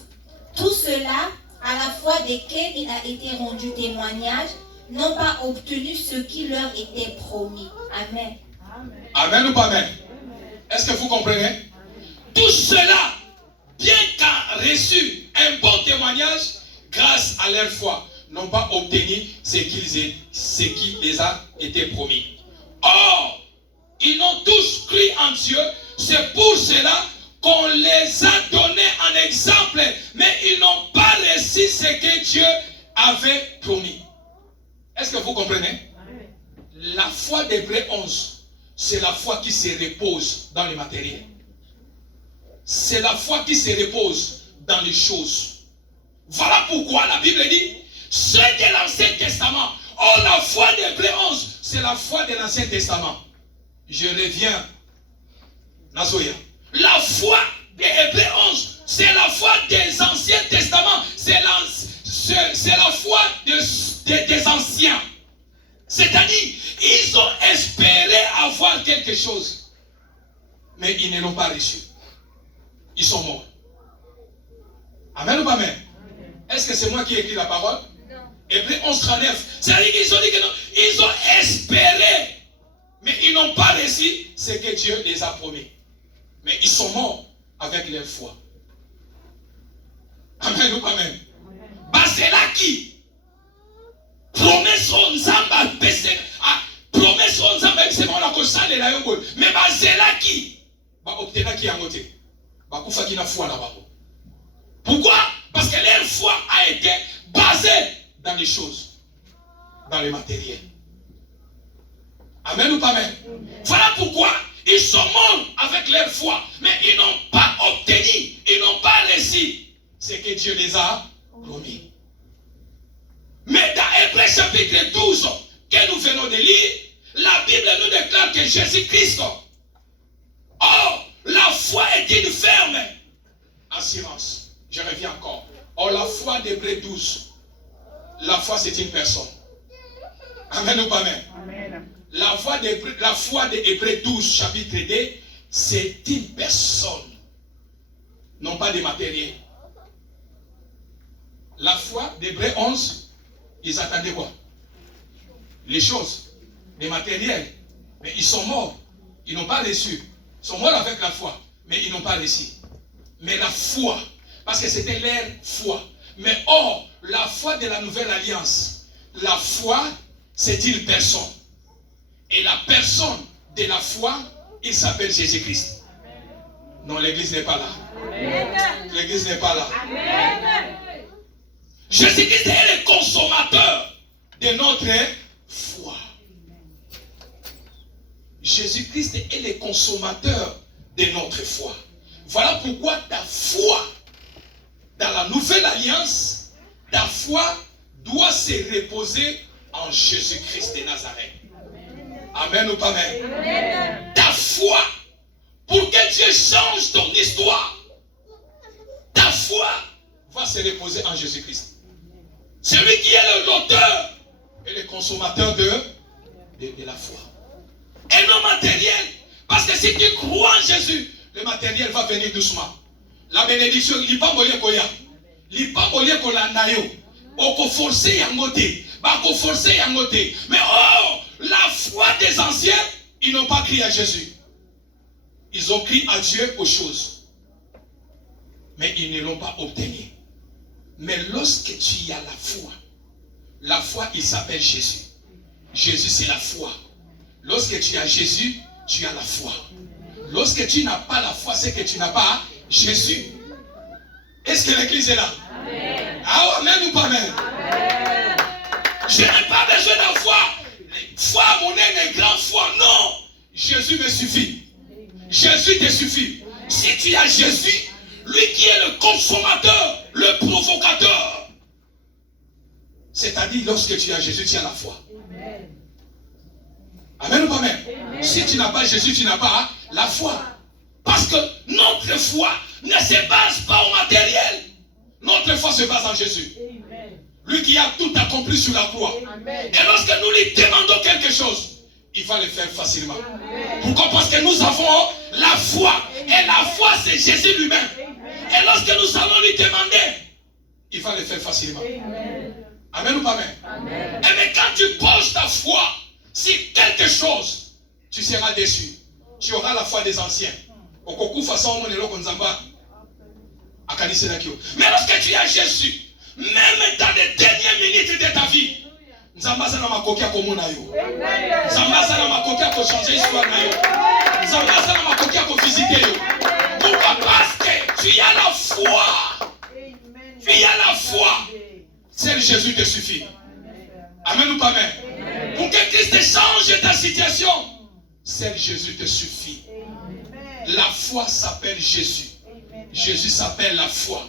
Tout cela, à la foi desquels il a été rendu témoignage, n'ont pas obtenu ce qui leur était promis. Amen. Amen ou pas amen? Est-ce que vous comprenez? Tout cela, bien qu'à reçu un bon témoignage, grâce à leur foi, n'ont pas obtenu ce qui les a été promis. Or, ils ont tous cru en Dieu, c'est pour cela qu'on les a donnés en exemple, mais ils n'ont pas reçu ce que Dieu avait promis. Est-ce que vous comprenez? La foi d'Hébreux 11, c'est la foi qui se repose dans le matériel. C'est la foi qui se repose dans les choses. Voilà pourquoi la Bible dit, ceux de l'Ancien Testament, la foi d'Hébreux 11, c'est la foi de l'Ancien Testament. Je reviens, Nazoya. La foi des Hébreux 11, c'est la foi des Anciens Testaments. C'est la foi des anciens. C'est-à-dire, ils ont espéré avoir quelque chose, mais ils ne l'ont pas reçu. Ils sont morts. Amen ou pas amen? Est-ce que c'est moi qui ai écrit la parole? Non. Hébreux 11, 39. C'est-à-dire qu'ils ont dit que non. Ils ont espéré, mais ils n'ont pas reçu ce que Dieu les a promis. Mais ils sont morts avec leur foi. Amen ou pas amen? Bah c'est là qui promesse on zamba pese promesse on zamba c'est bon la kosale la yongo mais bah c'est là qui bah obtenir qui a moté bah kufa qui na foi là-bas. Pourquoi? Parce que leur foi a été basée dans les choses, dans les matériels. Amen ou pas amen? Voilà pourquoi ils sont morts avec leur foi, mais ils n'ont pas obtenu, ils n'ont pas reçu ce que Dieu les a promis. Mais dans Hébreux chapitre 12, que nous venons de lire, la Bible nous déclare que Jésus-Christ, la foi est une ferme assurance. Je reviens encore. La foi d'Hébreux 12, la foi c'est une personne. Amen ou pas amen? Amen. La foi d'Hébreux 12, chapitre 2, c'est une personne, non pas des matériels. La foi d'Hébreux 11, ils attendaient quoi? Les choses, les matériels. Mais ils sont morts. Ils n'ont pas reçu. Ils sont morts avec la foi, mais ils n'ont pas reçu. Mais la foi, parce que c'était leur foi. Mais la foi de la nouvelle alliance, la foi, c'est une personne. Et la personne de la foi, il s'appelle Jésus-Christ. Non, l'église n'est pas là. L'église n'est pas là. Amen. Jésus-Christ est le consommateur de notre foi. Jésus-Christ est le consommateur de notre foi. Voilà pourquoi ta foi dans la nouvelle alliance, ta foi doit se reposer en Jésus-Christ de Nazareth. Amen ou pas amen? Amen. Ta foi, pour que Dieu change ton histoire, ta foi va se reposer en Jésus-Christ. Celui qui est l'auteur et le consommateur de la foi. Et non matériel. Parce que si tu crois en Jésus, le matériel va venir doucement. La bénédiction, il n'y a pas moyen qu'on y a. Il n'y a pas moyen qu'on l'a naïo. On peut forcer à monter. On peut forcer à monter. Mais la foi des anciens, ils n'ont pas crié à Jésus. Ils ont crié à Dieu aux choses. mais ils ne l'ont pas obtenu. Mais lorsque tu as la foi, il s'appelle Jésus. Jésus, c'est la foi. Lorsque tu as Jésus, tu as la foi. Lorsque tu n'as pas la foi, c'est que tu n'as pas Jésus. Est-ce que l'église est là? Amen. Ah, amen ou pas amen? Amen. Je n'ai pas besoin de foi. Foi, mon aîné, grande foi. Non. Jésus me suffit. Jésus te suffit. Si tu as Jésus, lui qui est le consommateur, le provocateur. C'est-à-dire, lorsque tu as Jésus, tu as la foi. Amen ou pas amen? Amen. Si tu n'as pas Jésus, tu n'as pas la foi. Parce que notre foi ne se base pas au matériel. Notre foi se base en Jésus. Amen. Lui qui a tout accompli sur la croix. Amen. Et lorsque nous lui demandons quelque chose, il va le faire facilement. Amen. Pourquoi? Parce que nous avons la foi. Et la foi, c'est Jésus lui-même. Et lorsque nous allons lui demander, il va le faire facilement. Amen, amen ou pas amen? Amen. Et mais quand tu poses ta foi sur quelque chose, tu seras déçu. Tu auras la foi des anciens. Mais lorsque tu as Jésus, même dans les dernières minutes de ta vie, Nzamba sana makoki akomona yo. Nzamba sana makoki akochanger histoire na yo. Nzamba sana makoki akovisiter yo. Pourquoi? Parce que tu as la foi. Tu as la foi. Seul Jésus te suffit. Amen ou pas amen? Pour que Christ change ta situation, seul Jésus te suffit. La foi s'appelle Jésus. Jésus s'appelle la foi.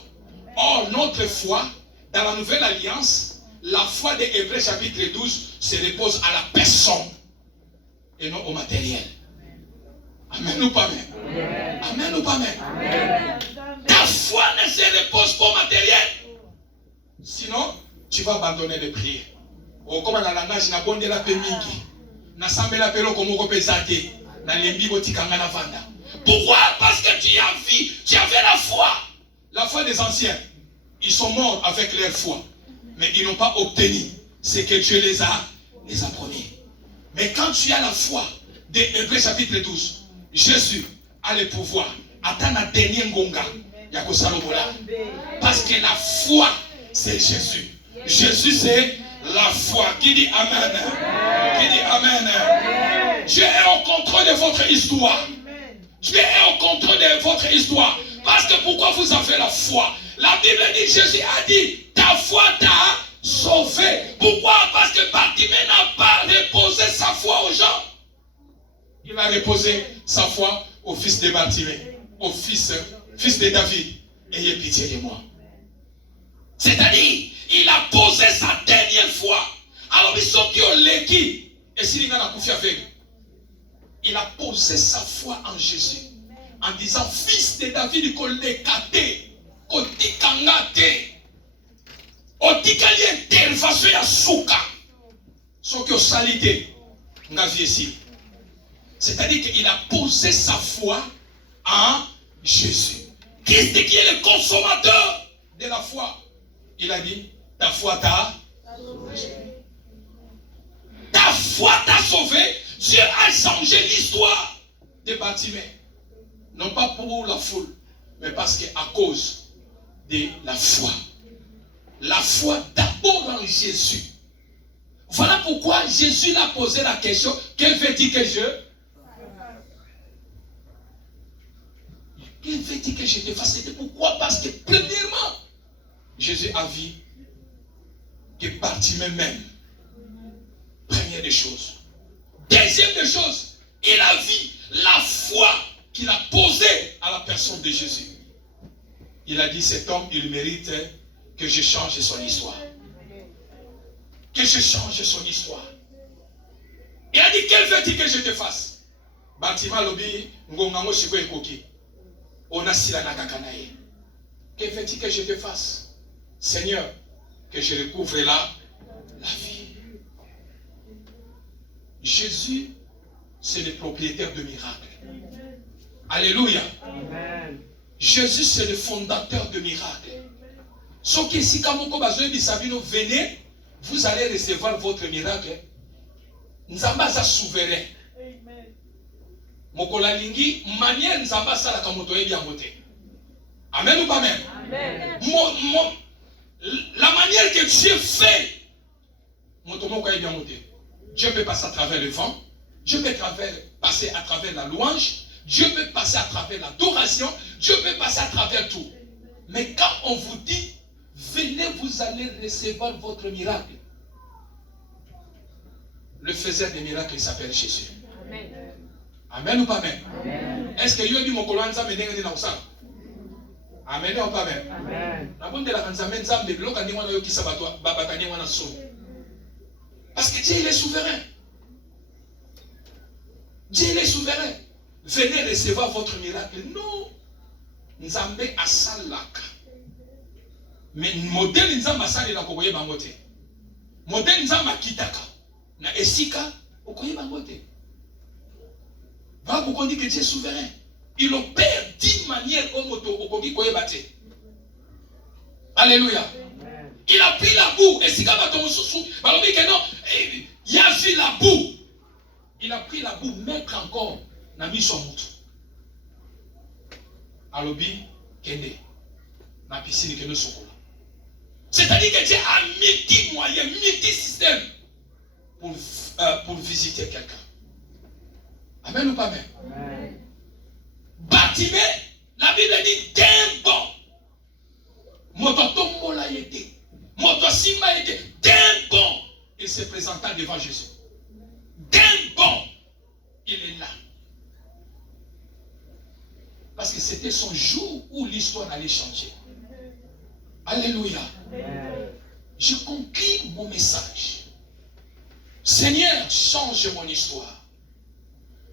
Or, notre foi, dans la nouvelle alliance, la foi des Hébreux chapitre 12 se repose à la personne et non au matériel. Amen ou pas amen? Amen ou pas amen? Ta foi ne se repose pas au matériel. Sinon, tu vas abandonner les prières. Oh, comme dans la langage, na bonde la pe mingi. Na sambe la pelo comme on peut zate. Na lembi botikanga na vanda. Pourquoi? Parce que tu as vu, tu avais la foi. La foi des anciens. Ils sont morts avec leur foi. Mais ils n'ont pas obtenu ce que Dieu les a promis. Mais quand tu as la foi des Hébreux chapitre 12, Jésus a le pouvoir. Attends la dernière ngonga. Parce que la foi, c'est Jésus. Jésus, c'est la foi. Qui dit Amen? Qui dit Amen? Dieu est au contrôle de votre histoire. Dieu est au contrôle de votre histoire. Parce que pourquoi vous avez la foi? La Bible dit, Jésus a dit, ta foi t'a sauvé. Pourquoi? Parce que Bartimée n'a pas reposé sa foi aux gens. Il a reposé sa foi au fils de Bartimée, au fils de David. Ayez pitié de moi. C'est-à-dire, il a posé sa dernière foi. Alors, il a posé sa foi en Jésus. En disant, fils de David, qu'on l'écate, qu'on t'ikangate, on t'ikali intervention ya souka, sauf que salité, c'est-à-dire qu'il a posé sa foi en Jésus. Christ qui est le consommateur de la foi. Il a dit, ta foi t'a sauvé. Ta foi t'a sauvé. Dieu a changé l'histoire de Bartimée. Non pas pour la foule, mais parce qu'à cause de la foi. La foi d'abord en Jésus. Voilà pourquoi Jésus l'a posé la question, quel veux-tu que je... Quel veux-tu que je te fasse? C'était pourquoi? Parce que premièrement, Jésus a vu que Bartimée même. Première des choses. Deuxième des choses, il a vu la foi qu'il a posée à la personne de Jésus. Il a dit, cet homme, il mérite que je change son histoire. Que je change son histoire. Il a dit, quel veux-tu que je te fasse? Bartimée lobi, ngongango shiko ekoki. On a sila nakakanaye. Que veux-tu que je te fasse? Seigneur, que je recouvre la vie. Jésus, c'est le propriétaire de miracles. Alléluia. Amen. Jésus, c'est le fondateur de miracles. Sauf que si Kamoko Bazoé Bisabino, venez, vous allez recevoir votre miracle. Nzamba sa souverain. Mokola lingi, manière Nzamba sa la kamotoye biangote. Amen ou pas même? Amen. La manière que Dieu fait, Dieu peut passer à travers le vent, Dieu peut passer à travers la louange, Dieu peut passer à travers l'adoration, Dieu peut passer à travers tout. Mais quand on vous dit, venez, vous allez recevoir votre miracle. Le faiseur des miracles, il s'appelle Jésus. Amen. Amen ou pas amen? Est-ce que Dieu dit mon colon ça me n'est pas ça? Amen ou pas amen? Amen. Parce que Dieu il est souverain. Dieu il est souverain. Venez recevoir votre miracle. Non. Nzambe asalaka. Mais modèle nzambe asali na koboye bangote. Modèle nzambe akitaka. Na esika okoye bangote. Va vous dire que Dieu est souverain. Il opère d'une manière au moto okoki koye bate. Alléluia. Il a pris la boue. Et si quand on se que non, il a vu la boue. Il a pris la boue, mettre encore na mis son moto. Alobi kende na piscine que nous sommes. C'est-à-dire que Dieu a multi moyens, multi systèmes pour visiter quelqu'un. Amen ou pas amen? Amen. Bartimée, la Bible dit d'un bon. Mototombola était. Motosima était. D'un bon. Il se présenta devant Jésus. D'un bon. Il est là. Parce que c'était son jour où l'histoire allait changer. Alléluia. Je conclue mon message. Seigneur, change mon histoire.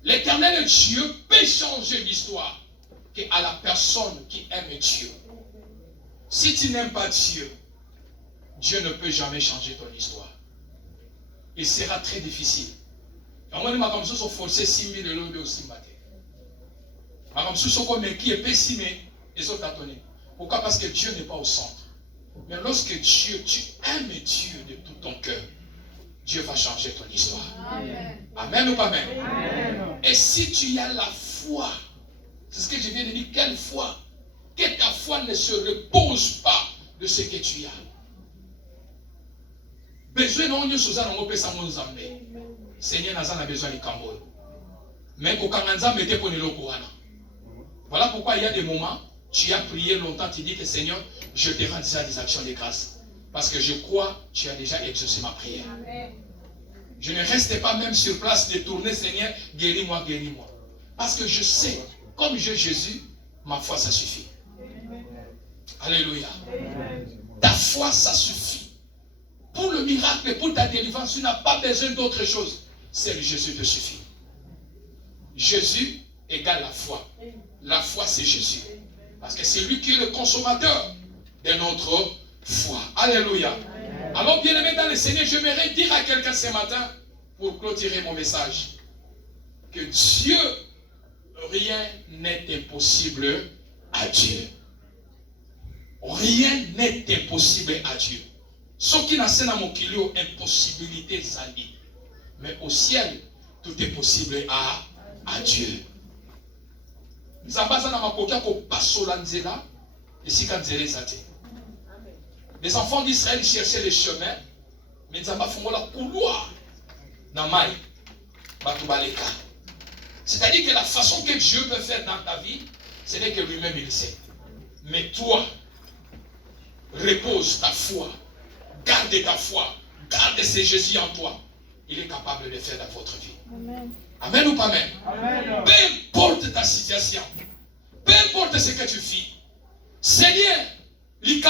L'Éternel Dieu peut changer l'histoire qu'à la personne qui aime Dieu. Si tu n'aimes pas Dieu, Dieu ne peut jamais changer ton histoire. Il sera très difficile. Pourquoi? Parce que Dieu n'est pas au centre. Mais lorsque tu aimes Dieu de tout ton cœur, Dieu va changer ton histoire. Amen. Amen ou pas amen? Amen. Et si tu as la foi, c'est ce que je viens de dire, quelle foi? Que ta foi ne se repose pas de ce que tu as. Besoin de Seigneur n'a besoin de Cambodge. Mais voilà pourquoi il y a des moments, tu as prié longtemps, tu dis que Seigneur, je te rends déjà des actions de grâce. Parce que je crois, tu as déjà exaucé ma prière. Amen. Je ne reste pas même sur place de tourner, Seigneur, guéris-moi, guéris-moi. Parce que je sais, comme j'ai Jésus, ma foi, ça suffit. Alléluia. Ta foi, ça suffit. Pour le miracle, pour ta délivrance, tu n'as pas besoin d'autre chose. C'est Jésus te suffit. Jésus égale la foi. La foi, c'est Jésus. Parce que c'est lui qui est le consommateur de notre foi. Alléluia. Alors, bien aimé dans le Seigneur, j'aimerais dire à quelqu'un ce matin, pour clôturer mon message, que Dieu, rien n'est impossible à Dieu. Rien n'est impossible à Dieu. Ce qui n'a pas mon impossibilité zali. Mais au ciel, tout est possible à Dieu. Les enfants d'Israël cherchaient les chemins, mais ils ont la couloir dans maille. C'est-à-dire que la façon que Dieu peut faire dans ta vie, ce n'est que lui-même il sait. Mais toi, repose ta foi, garde ta foi, garde ce Jésus en toi. Il est capable de le faire dans votre vie. Amen. Amen ou pas amen? Amen. Peu importe ta situation, peu importe ce que tu vis, Seigneur, il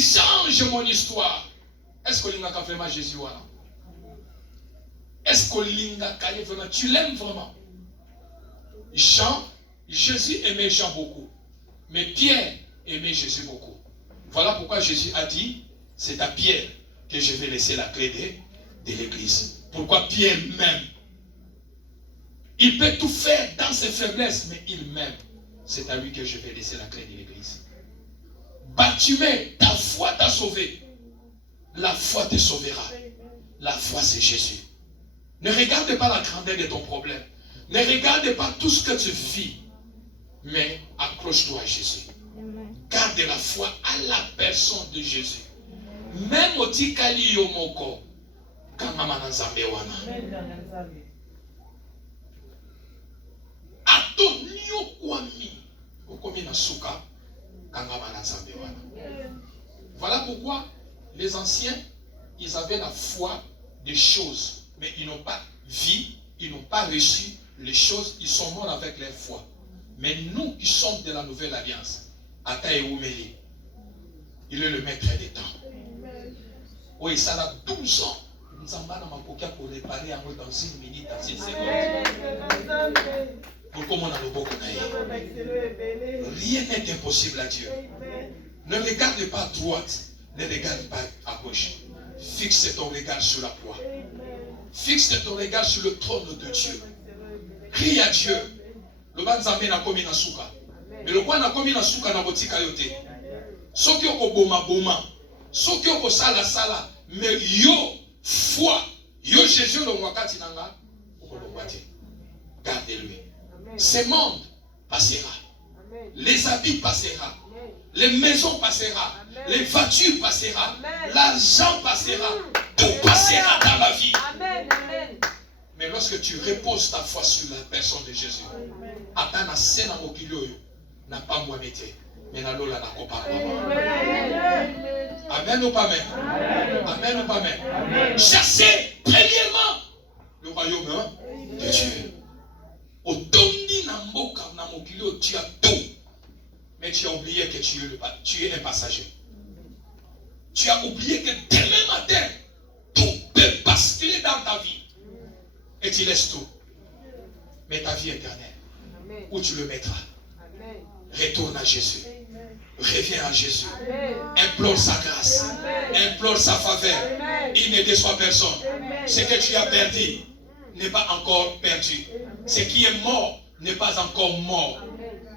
change mon histoire. Est-ce que l'Inga vraiment Jésus? Est-ce que l'Inga vraiment, tu l'aimes vraiment? Jean, Jésus aimait Jean beaucoup. Mais Pierre aimait Jésus beaucoup. Voilà pourquoi Jésus a dit, c'est à Pierre que je vais laisser la clé de l'église. Pourquoi Pierre m'aime? Il peut tout faire dans ses faiblesses, mais il m'aime. C'est à lui que je vais laisser la clé de l'église. Bartimée, ta foi t'a sauvé. La foi te sauvera. La foi, c'est Jésus. Ne regarde pas la grandeur de ton problème. Ne regarde pas tout ce que tu vis. Mais accroche-toi à Jésus. garde la foi à la personne de Jésus. Même au tikali yomoko, kangama na nzambe wana. Ato nyokwami, okomi na suka, kangama na nzambe wana. Voilà pourquoi les anciens, ils avaient la foi des choses, mais ils n'ont pas vu, ils n'ont pas reçu les choses, ils sont morts avec leur foi. Mais nous qui sommes de la nouvelle alliance, Ata et Oumeli, il est le maître des temps. Oui, ça a 12 ans. Nous avons pour réparer en dans une minute, dans une seconde. Pour comment on a le beau rien n'est impossible à Dieu. Ne regarde pas à droite, ne regarde pas à gauche. Fixe ton regard sur la croix. Fixe ton regard sur le trône de Dieu. Crie à Dieu. Le banzambe na komi na suka. Mais le quoi na komi na suka na botika yote. Soki oko boma boma. Soki oko sala sala. Mais yo foi. Yo Jésus le wakati nanga. Oko lo wate. Gardez-lui. Ce monde passera. Les habits passera. Les maisons passera. Les voitures passera. L'argent passera. Tout passera dans la vie. Mais lorsque tu reposes ta foi sur la personne de Jésus, Atana sena mokilo n'a pas moi métier, mais na lola na kopa. Amen ou pas amen? Amen ou pas amen? Cherchez premièrement le royaume de Dieu. Au tondi na mboka na mokilo tu as tout, mais tu as oublié que tu es un passager. Tu as oublié que demain matin tout peut basculer dans ta vie. Et tu laisses tout. Mais ta vie éternelle, où tu le mettras? Retourne à Jésus. Reviens à Jésus. Implore sa grâce. Implore sa faveur. Il ne déçoit personne. Ce que tu as perdu n'est pas encore perdu. Ce qui est mort n'est pas encore mort.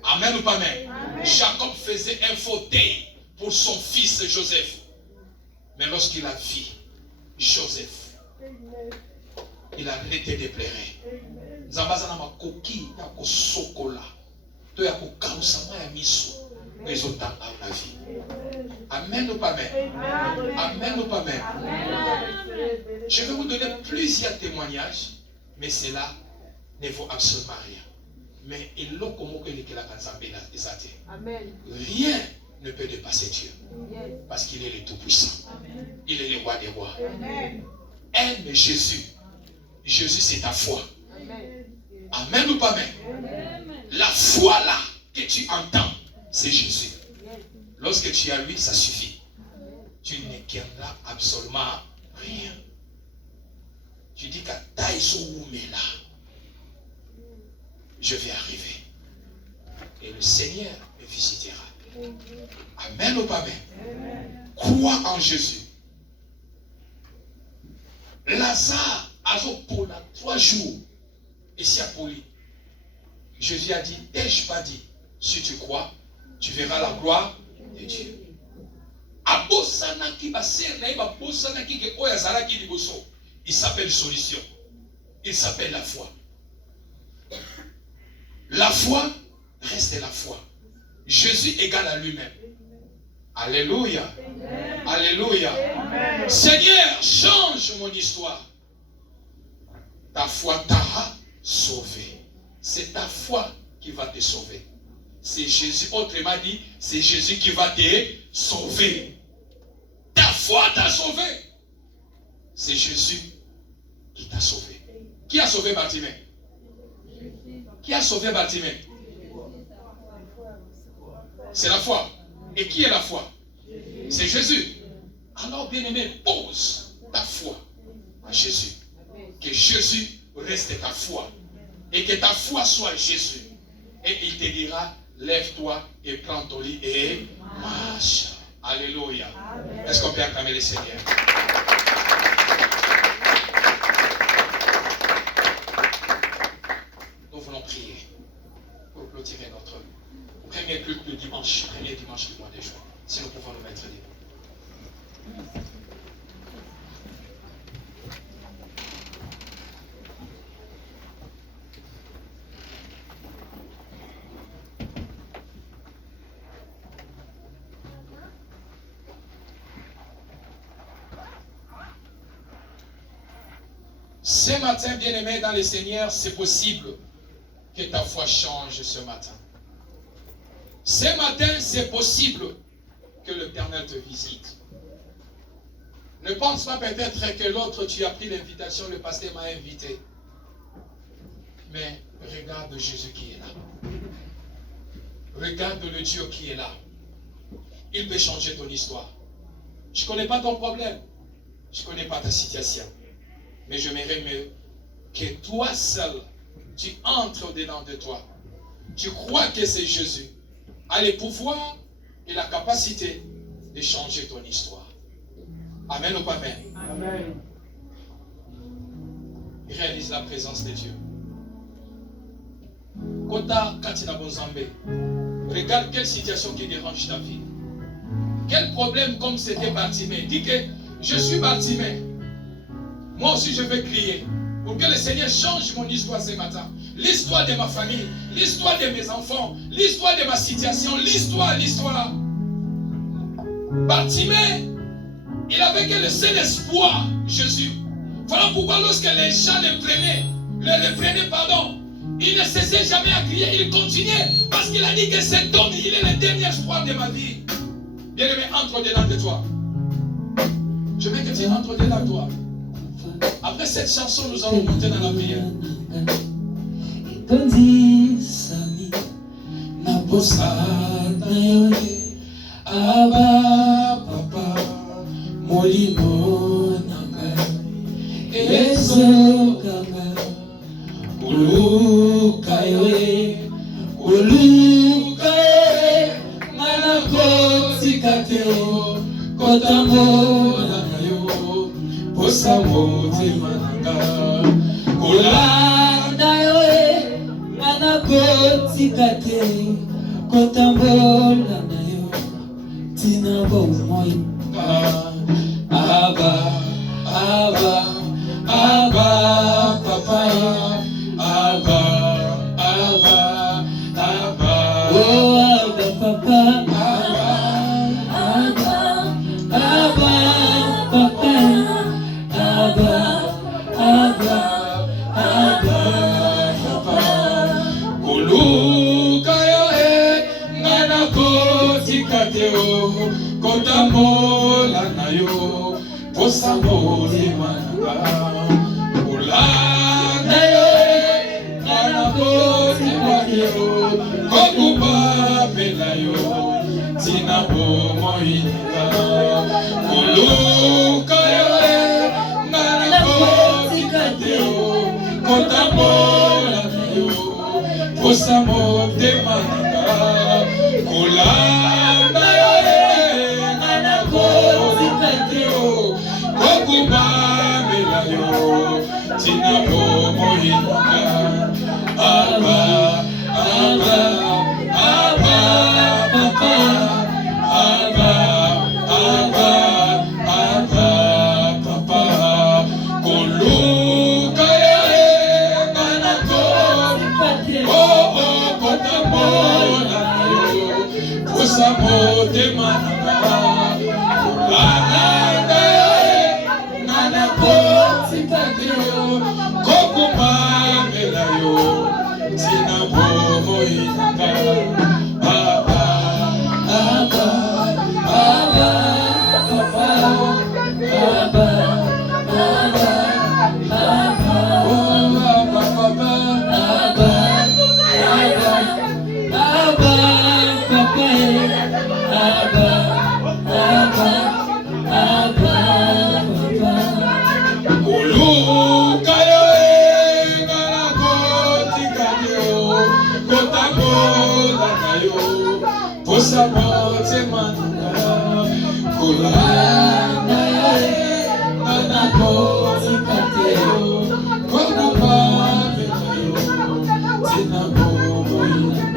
Amen ou pas amen? Jacob faisait un fauteuil pour son fils Joseph. Mais lorsqu'il a vu Joseph, il a arrêté de pleurer. Zambazana makoki ya kosokola. To ya kokausa ya miso. Ezotanga na vie. Amen ou pas amen? Amen ou pas amen? Je vais vous donner plusieurs témoignages, mais cela ne vaut absolument rien. Mais il l'a comme que la rien ne peut dépasser Dieu. Parce qu'il est le Tout-Puissant. Il est le roi des rois. Aime Jésus. Jésus, c'est ta foi. Amen ou pas amen? La foi là que tu entends, c'est Jésus. Lorsque tu as lui, ça suffit. Tu ne gagneras absolument rien. Tu dis qu'à Taïzoumé là, je vais arriver. Et le Seigneur me visitera. Amen ou pas amen? Crois en Jésus. Lazare a pour 3 jours. Ici à Poli. Jésus a dit, t'ai-je pas dit, si tu crois, tu verras la gloire de Dieu. Il s'appelle solution. Il s'appelle la foi. La foi reste la foi. Jésus égale à lui-même. Alléluia. Alléluia. Seigneur, change mon histoire. Ta foi t'a sauvé. C'est ta foi qui va te sauver. C'est Jésus, autrement dit, c'est Jésus qui va te sauver. Ta foi t'a sauvé. C'est Jésus qui t'a sauvé. Qui a sauvé Bartimée? Qui a sauvé Bartimée? C'est la foi. Et qui est la foi? C'est Jésus. Alors, bien-aimé, pose ta foi à Jésus. Que Jésus reste ta foi. Et que ta foi soit Jésus. Et il te dira, lève-toi et prends ton lit et marche. Alléluia. Est-ce qu'on peut acclamer le Seigneur? Nous voulons prier pour clôturer notre premier culte de dimanche, premier dimanche du mois de juin. Si nous pouvons nous mettre debout. Ce matin, bien-aimé dans le Seigneur, c'est possible que ta foi change ce matin. Ce matin, c'est possible que l'Éternel te visite. Ne pense pas peut-être que l'autre, tu as pris l'invitation, le pasteur m'a invité. Mais regarde Jésus qui est là. Regarde le Dieu qui est là. Il peut changer ton histoire. Je ne connais pas ton problème. Je ne connais pas ta situation. Mais j'aimerais mieux que toi seul, tu entres au-dedans de toi. Tu crois que c'est Jésus a le pouvoir et la capacité de changer ton histoire. Amen ou pas amen? Amen. Réalise la présence de Dieu. Kota Katina Bonzambe. Regarde quelle situation qui dérange ta vie. Quel problème comme c'était Bartimée. Dis que je suis Bartimée. Moi aussi je vais crier. Pour que le Seigneur change mon histoire ce matin. L'histoire de ma famille. L'histoire de mes enfants. L'histoire de ma situation. L'histoire. Bartimée, il avait que le seul espoir, Jésus. Voilà pourquoi lorsque les gens le prenaient, il ne cessait jamais à crier, il continuait. Parce qu'il a dit que cet homme, il est le dernier espoir de ma vie. Bien-aimé, entre dedans de toi. Je veux que tu entres dedans de toi. Après cette chanson, nous allons monter dans la prière. Abba papa molimo nanga ezokanga kuluka yoe mana kotika teo kotambola nayo posa motema nanga kolanda yoe mana kotika teo kotambola nayo tina bomoi Abba papa Abba oh Abba papa Abba papa kuluka yo ngana kotika teo kotambola nayo posa motema nanga kolanda yo ngana kotika teo kokubabela yo tina bomoi nanga kuluka yo ngana kotika teo kotambola nayo posa motema nanga kolanda yo kokubabela yo tina bomoi nanga Abba papa papa koluka yo ngana kotambola yo posa motema nanga kolanda yo ngana kotika teo kokubabela yo tina bomoi nanga posa motema nanga kolanda yo ngana kotika teo kokubabela yo tina bomoi nanga.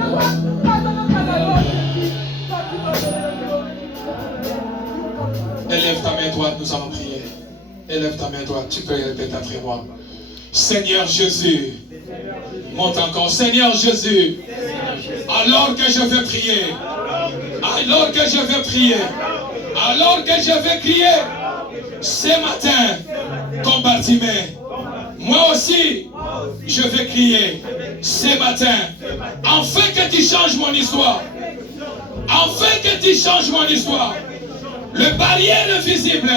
Élève ta main droite, nous allons prier. Élève ta main droite, tu peux répéter après moi. Seigneur Jésus, monte encore. Seigneur Jésus, alors que je vais prier, alors que je vais prier, alors que je vais crier, ce matin, comme Bartimée, Moi aussi, je vais crier ce matin. Enfin que tu changes mon histoire. Enfin que tu changes mon histoire. Le barrière invisible,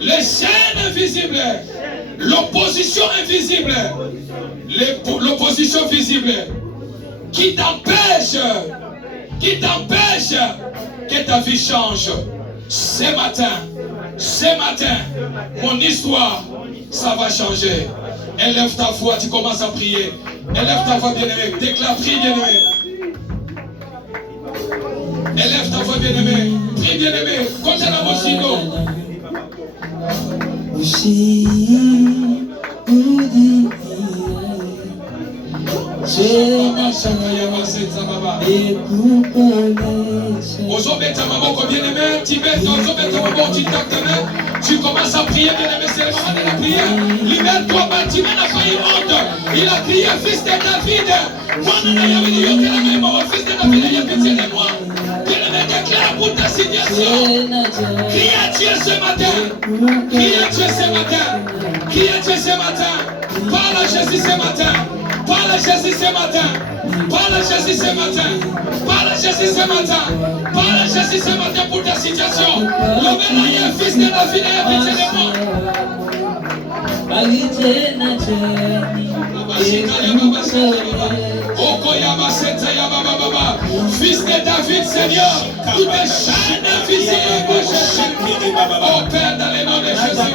les chaînes invisibles, l'opposition invisible, l'opposition visible qui t'empêche que ta vie change. Ce matin, mon histoire, ça va changer. Élève ta voix, tu commences à prier. Élève ta voix, bien-aimé. Déclare, prie, bien-aimé. Élève ta voix, bien-aimé. Prie, bien-aimé. Continue à mon tu commences à prier, bien-aimé, c'est le moment de la prière. Libère-toi, Bartimée n'a pas eu honte. Il a crié, fils de David. Moi, fils de David, il y a pitié de moi. Bien-aimé, déclare pour ta situation. Crie à Dieu ce matin. Crie à Dieu ce matin. Crie à Dieu ce matin. Parle à Jésus ce matin. Parle à Jésus ce matin. Parle à Jésus ce matin. Parle à Jésus ce matin. Parle à Jésus ce matin pour ta situation. L'obéissant fils de David, il y a pitié de moi. Fils de David, Seigneur, toutes les chaînes invisibles, oh Père, dans les noms de Jésus,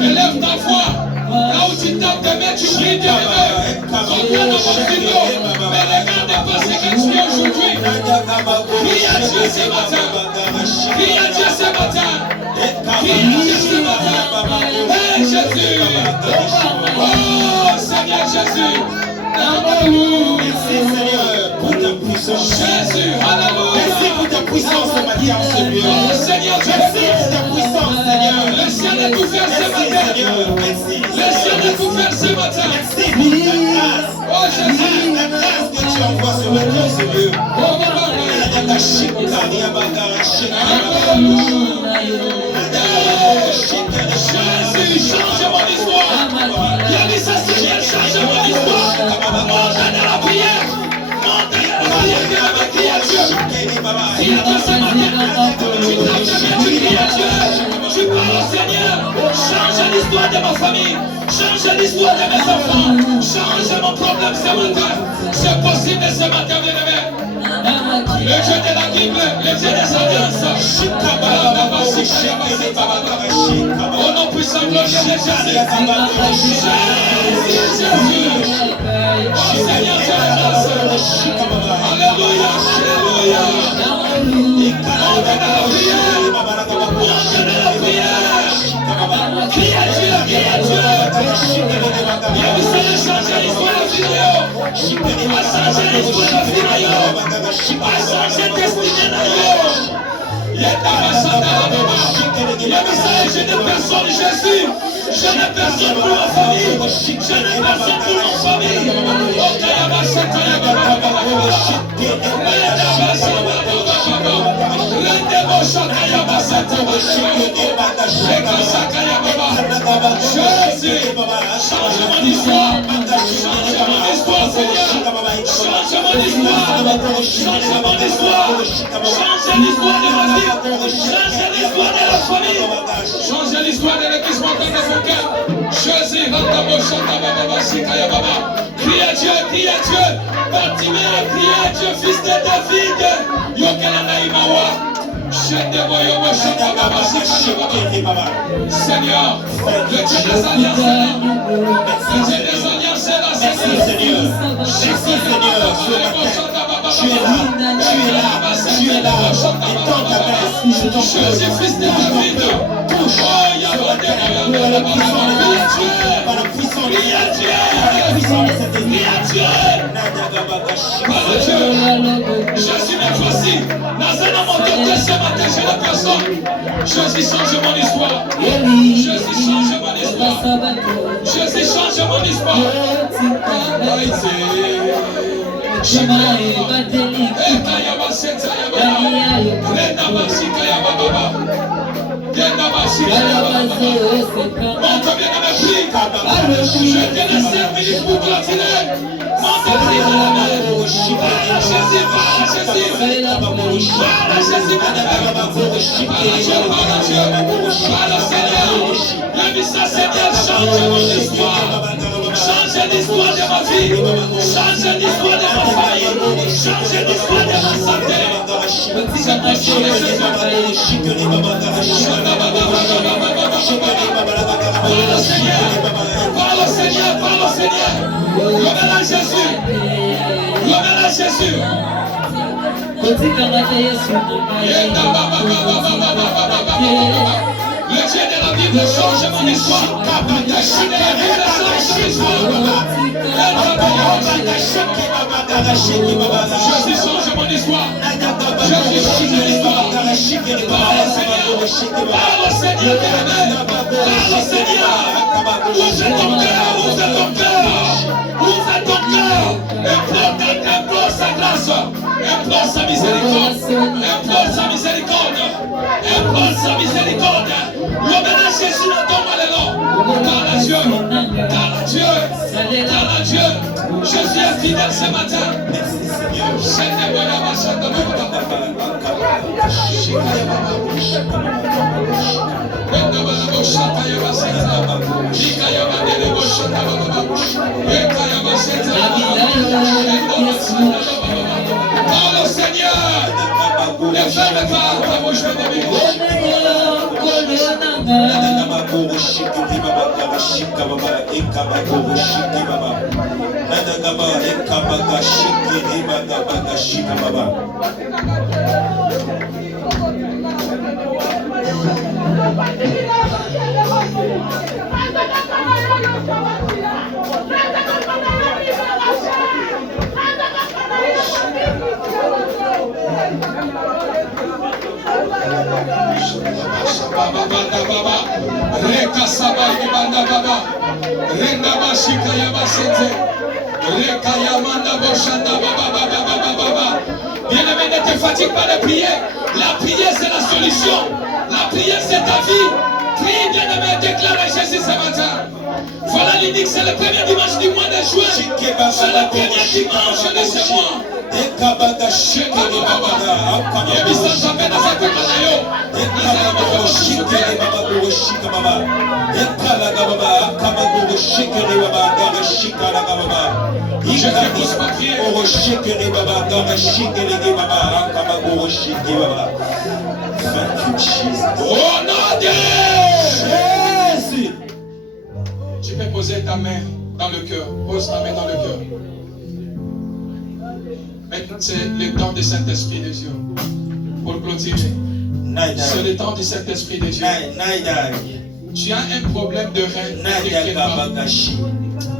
élève ta voix, là où tu tapes tes mains, tu pries, bien-aimé, content dans mon studio, mais regarde pas ce que tu es aujourd'hui. Crie à Dieu ce matin, crie à Dieu ce matin, crie à Dieu ce matin, Père Jésus, oh Seigneur Jésus, Merci Seigneur pour ta puissance. Jésus, alléluia. Merci pour ta puissance ce matin en ce lieu. Oh Seigneur, Merci pour ta puissance Seigneur. le ciel est ouvert ce Merci matin. Seigneur. Merci. Le ciel est ouvert ce matin. Merci pour ta grâce. Oh Jésus. La grâce que tu envoies ce matin en ce lieu. Oh Baba. Jésus, change mon histoire. Il a dit ça, Seigneur, change mon histoire. Monte dans la prière. Monte dans la prière. Viens avec qui à Dieu. Il a dit ce matin. Tu t'appelles, tu cries à Dieu. Tu parles au Seigneur. Change l'histoire de ma famille. Change l'histoire de mes enfants. Change mon problème ce matin. C'est possible ce matin, bien-aimé. Le Dieu de la Bible, le Dieu des alliances. Au nom puissant, glorieux de Jésus. Jésus. Oh Seigneur, je le grâce. Alléluia, alléluia. Monte dans la prière. Monte dans la prière. Crie à Dieu, crie à Dieu. Il a vu ça, changer l'histoire de vidéo. A changer l'histoire de vidéo. A changer destinée de il y a message de personne, Jésus. Je n'ai personne pour ma famille. Je n'ai personne pour ma famille. Jésus, change mon histoire. Change mon histoire, Seigneur. Change mon histoire. Change mon histoire. Change l'histoire de ma vie. Change l'histoire de la famille. Change l'histoire de l'église montante de mon cœur. Jésus, crie à Dieu, crie à Dieu. Bartimée, crie à Dieu, fils de David. Yokelanaïmawa. Seigneur, le Dieu des alliances est là. Le Dieu des alliances est là, Merci Seigneur. Merci Seigneur. Tu es là. Tu es là. Tu es là. Étends ta main sur ton cœur. Jésus, fils de David. Touche. Par la puissance de cet esprit. Jésus m'est facile. Dans un homme de ce matin, j'ai la personne. Jésus change mon histoire. Jésus change mon histoire. Jésus change mon histoire. Je te laisse servir pour continuer. Monte prie dans la main. Parle à Jésus, parle à Jésus. Parle à Jésus, parle à Dieu. Parle au Seigneur. Le message Seigneur, change mon histoire. Change l'histoire de ma vie. Change l'histoire de ma famille. Change l'histoire de ma santé. C'est pour changer les Seigneur. Parle au Seigneur. Parle au Seigneur. Parle au Seigneur. Glorieux à Jésus. Glorieux à Jésus. Le Dieu de la Bible change mon histoire. Le Dieu de la Bible change mon histoire. Jésus change mon histoire. Jésus change mon histoire. Parle au Seigneur. Parle au Seigneur. Parle au Seigneur. Ouvre ton cœur. Ouvre ton cœur. Ouvre ton cœur. Implore sa grâce. Implore sa miséricorde. Implore sa miséricorde. Implore sa miséricorde. L'hommage à Jésus dans ton malheur. Parle à Dieu. Parle à Dieu. Parle à Dieu. Jésus est fidèle ce matin. Parle au Seigneur. Ne ferme pas ta bouche de Bien-aimé, ne te fatigue pas de prier. La prière, c'est la solution. La prière, c'est ta vie. Prie, bien-aimé, déclare à Jésus ce matin. Voilà l'unique, c'est le premier dimanche du mois de juin. C'est le premier dimanche de ce mois. Je t'écoute ma prière. Au nom de Jésus. Tu peux poser ta main dans le cœur. Pose ta main dans le cœur. Maintenant, c'est le temps du Saint-Esprit de Dieu. Pour clôturer. C'est le temps du Saint-Esprit de Dieu. Tu as un problème de rein.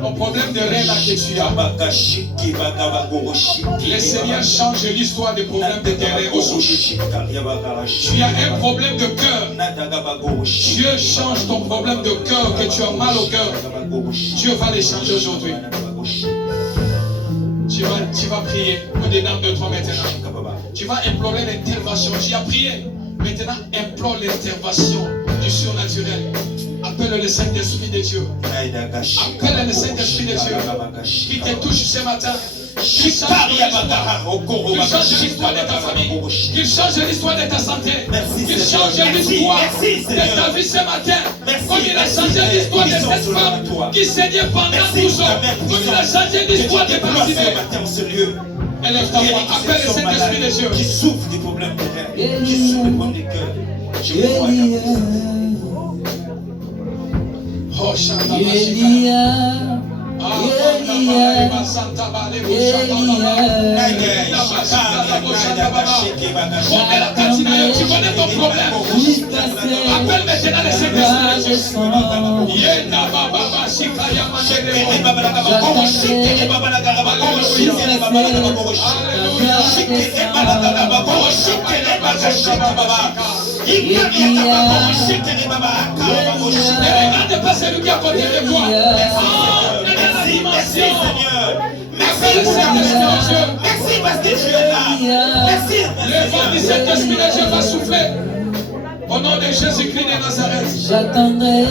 Un problème de rein là que tu as. Le Seigneur change l'histoire des problèmes de terrain aujourd'hui. Tu as un problème de cœur. Dieu change ton problème de cœur, que tu as mal au cœur. Dieu va les changer aujourd'hui. Tu vas prier au-dedans de toi maintenant. Tu vas implorer l'intervention. Tu as prié. Maintenant, implore l'intervention du surnaturel. Appelle le Saint-Esprit de Dieu. Appelle le Saint-Esprit de Dieu qui te touche ce matin. Qu'il change l'histoire de ta famille. Qu'il change l'histoire de ta santé. Qu'il change l'histoire de ta vie ce matin. Comme il a changé l'histoire de cette femme qui saignait pendant 12 ans. Comme il a changé l'histoire de Bartimée. Élève ta voix. Appelle le Saint-Esprit de Dieu. Qui souffre des problèmes de rein, qui souffre des problèmes de cœur. Je vous vois. Oh, tu connais ton problème. Appelle maintenant le regarde pas celui qui est à côté de toi. Merci Seigneur. Merci le Saint-Esprit de Dieu. Merci parce que tu es là. Merci. Le vent du Saint-Esprit de Dieu va souffler. Au nom de Jésus-Christ de Nazareth. J'attendrai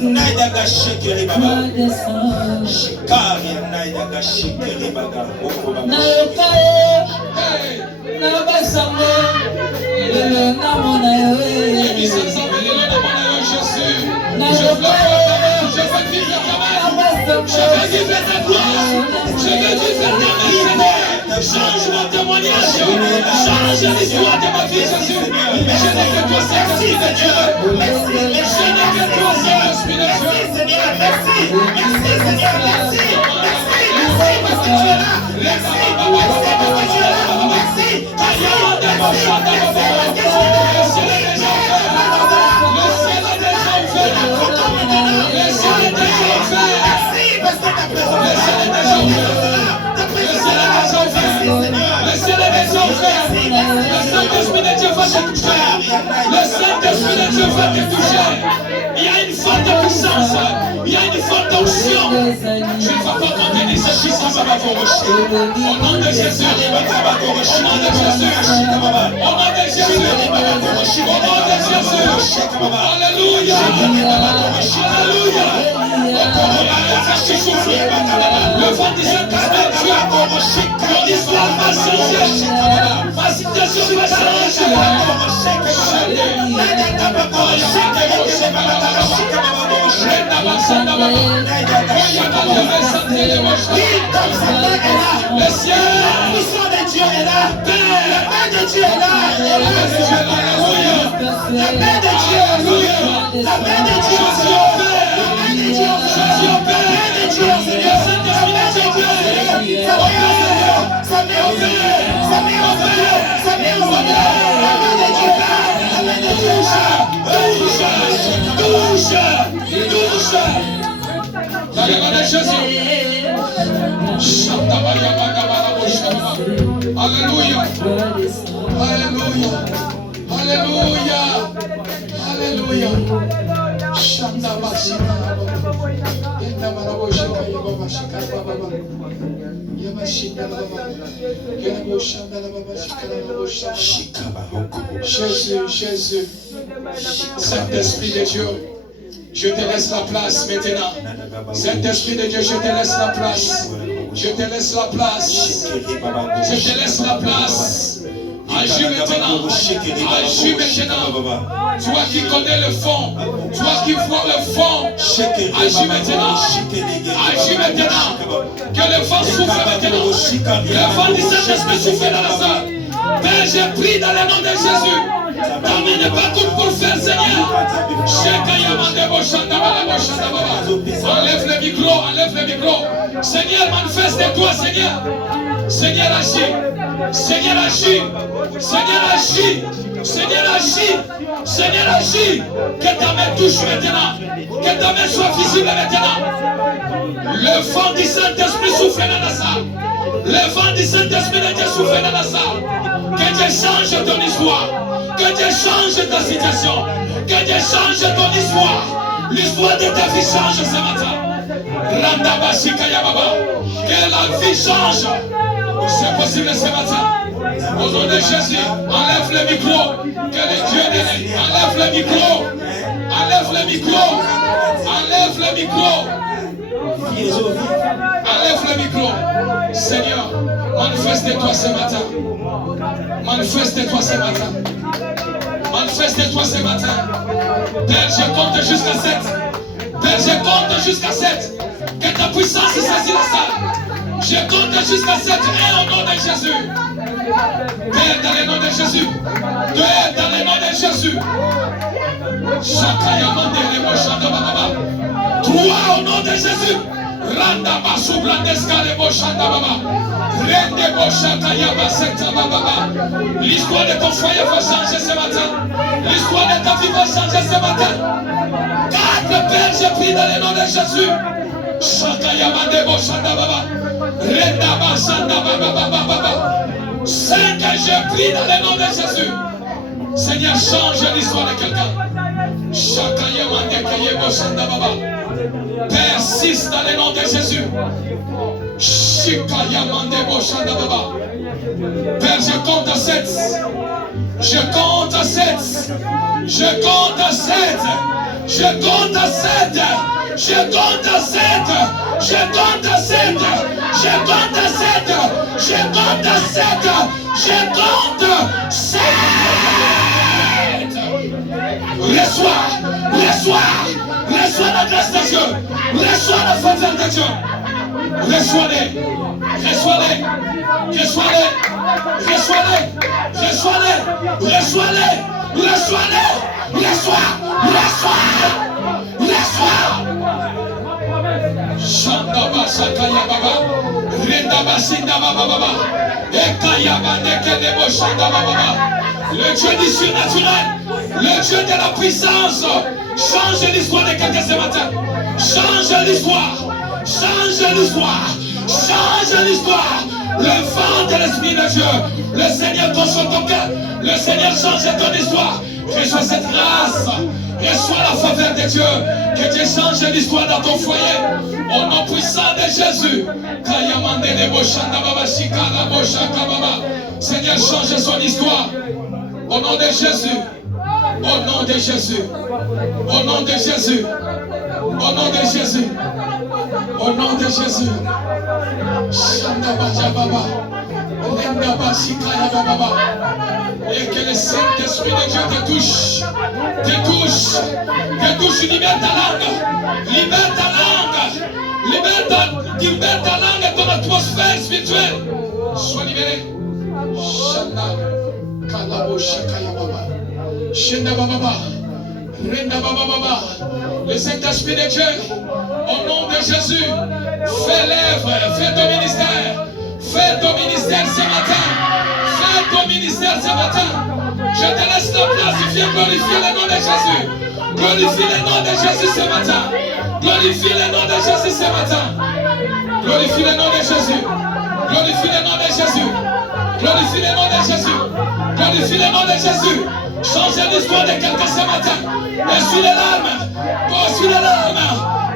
Naidaga shekere baba. Shikari naidaga shekere baba. Change mon témoignage, change l'histoire de ma vie, Jésus. Je n'ai que toi, Saint-Esprit de Dieu. Je n'ai que toi, Saint-Esprit de Dieu. Seigneur, merci. Merci, Seigneur, merci. Merci parce que tu es là. Merci parce que tu es là. Merci. Parce que ta présence est le Saint-Esprit de Dieu va te toucher. Il y a une forte puissance, il y a une forte onction. Je ne vais pas contenir cette puissance à ma voix. Au nom de Jésus, au nom de Jésus, au nom de Jésus, au nom de Jésus. Alléluia, alléluia. Le vent du Saint-Esprit, mon histoire va changer. Ma situation va changer. Le ciel, de Dieu est là. La main de Dieu est là. La main de Dieu est là. La main de Dieu est là. La main de Dieu est là. Alléluia. Alléluia. Alléluia. Alléluia. Jésus, Jésus, Saint-Esprit de Dieu, je te laisse la place maintenant. Saint-Esprit de Dieu, je te laisse la place. Je te laisse la place. Je te laisse la place. Agis maintenant. Agis maintenant. Toi qui connais le fond. Toi qui vois le fond. Agis maintenant. Agis maintenant. Que le vent souffle maintenant. Le vent du Saint-Esprit souffle dans la salle. Père, j'ai pris dans le nom de Jésus. Ta main n'est pas toute pour faire, Seigneur. Enlève le micro, enlève le micro. Seigneur, manifeste-toi, Seigneur. Seigneur, agis. Seigneur, agis. Seigneur, agis. Seigneur, agis. Seigneur, agis. Que ta main touche maintenant. Que ta main soit visible maintenant. Le vent du Saint-Esprit souffle dans la salle. Le vent du Saint-Esprit de Dieu souffle dans la salle. Que Dieu change ton histoire. Que Dieu change ta situation. Que Dieu change ton histoire. L'histoire de ta vie change ce matin. Que la vie change. C'est possible ce matin. Au nom de Jésus, enlève le micro. Que les dieux enlève le micro. Enlève le micro. Enlève le micro. Enlève le micro. Seigneur, manifeste-toi ce matin. Manifeste-toi ce matin. Manifeste-toi ce matin. Père, je compte jusqu'à 7. Père, je compte jusqu'à 7. Que ta puissance saisit la salle. Je compte jusqu'à 7 et au nom de Jésus. Père, dans le nom de Jésus. Père, dans le nom de Jésus. Toi au nom de Jésus. Randa basublandeska de boshanda baba. Rende boshaka yaba sekta baba. L'histoire de ton foyer va changer ce matin. L'histoire de ta vie va changer ce matin. 4 pères, je prie dans le nom de Jésus. Shaka yaba de boshanda baba. Renda basanda baba baba. 5, je prie dans le nom de Jésus. Seigneur, change l'histoire de quelqu'un. Shaka yaba de kaye boshanda baba. Père 6 dans le nom de Jésus. Père, je compte à 7. Je compte à 7. Je compte à 7. Je compte à 7. Je compte à 7. Je compte à 7. Je compte à 7. Je compte à 7. Je compte 7. Reçois la grâce de Dieu. Reçois la faveur de Dieu. Reçois-les. Reçois-les. Reçois-les. Reçois-les. Reçois-les. Reçois-les. Reçois-les. Reçois. Shandaba Sakaya Baba. Rendaba Sindaba Baba. Ekayaba Nekedebo Shandaba Baba. Le Dieu du surnaturel, le Dieu de la puissance, change l'histoire de quelqu'un ce matin. Change l'histoire. Change l'histoire. Change l'histoire. Le vent de l'Esprit de Dieu. Le Seigneur touche ton cœur. Le Seigneur change ton histoire. Reçois cette grâce. Reçois la faveur de Dieu. Que Dieu change l'histoire dans ton foyer. Au nom puissant de Jésus. Seigneur, change son histoire. Au nom de Jésus. Au nom de Jésus. Au nom de Jésus. Au nom de Jésus. Au nom de Jésus. Et que le Saint-Esprit de Dieu te touche. Te touche. Te touche. Libère ta langue. Libère ta langue. Libère ta langue et ton atmosphère spirituelle. Sois libéré. Shanda. Kalabo Shakaya Baba. Shenda Baba. Renda Baba. Le Saint-Esprit de Dieu, au nom de Jésus, fais l'œuvre, fais ton ministère. Fais ton ministère ce matin. Fais ton ministère ce matin. Je te laisse la place, viens glorifier le nom de Jésus. Glorifie le nom de Jésus ce matin. Glorifie le nom de Jésus ce matin. Glorifie le nom de Jésus. Glorifie le nom de Jésus. Glorifie le nom de Jésus. Glorifie le nom de Jésus. Change l'histoire de quelqu'un ce matin. Essuie les larmes. Essuie les larmes.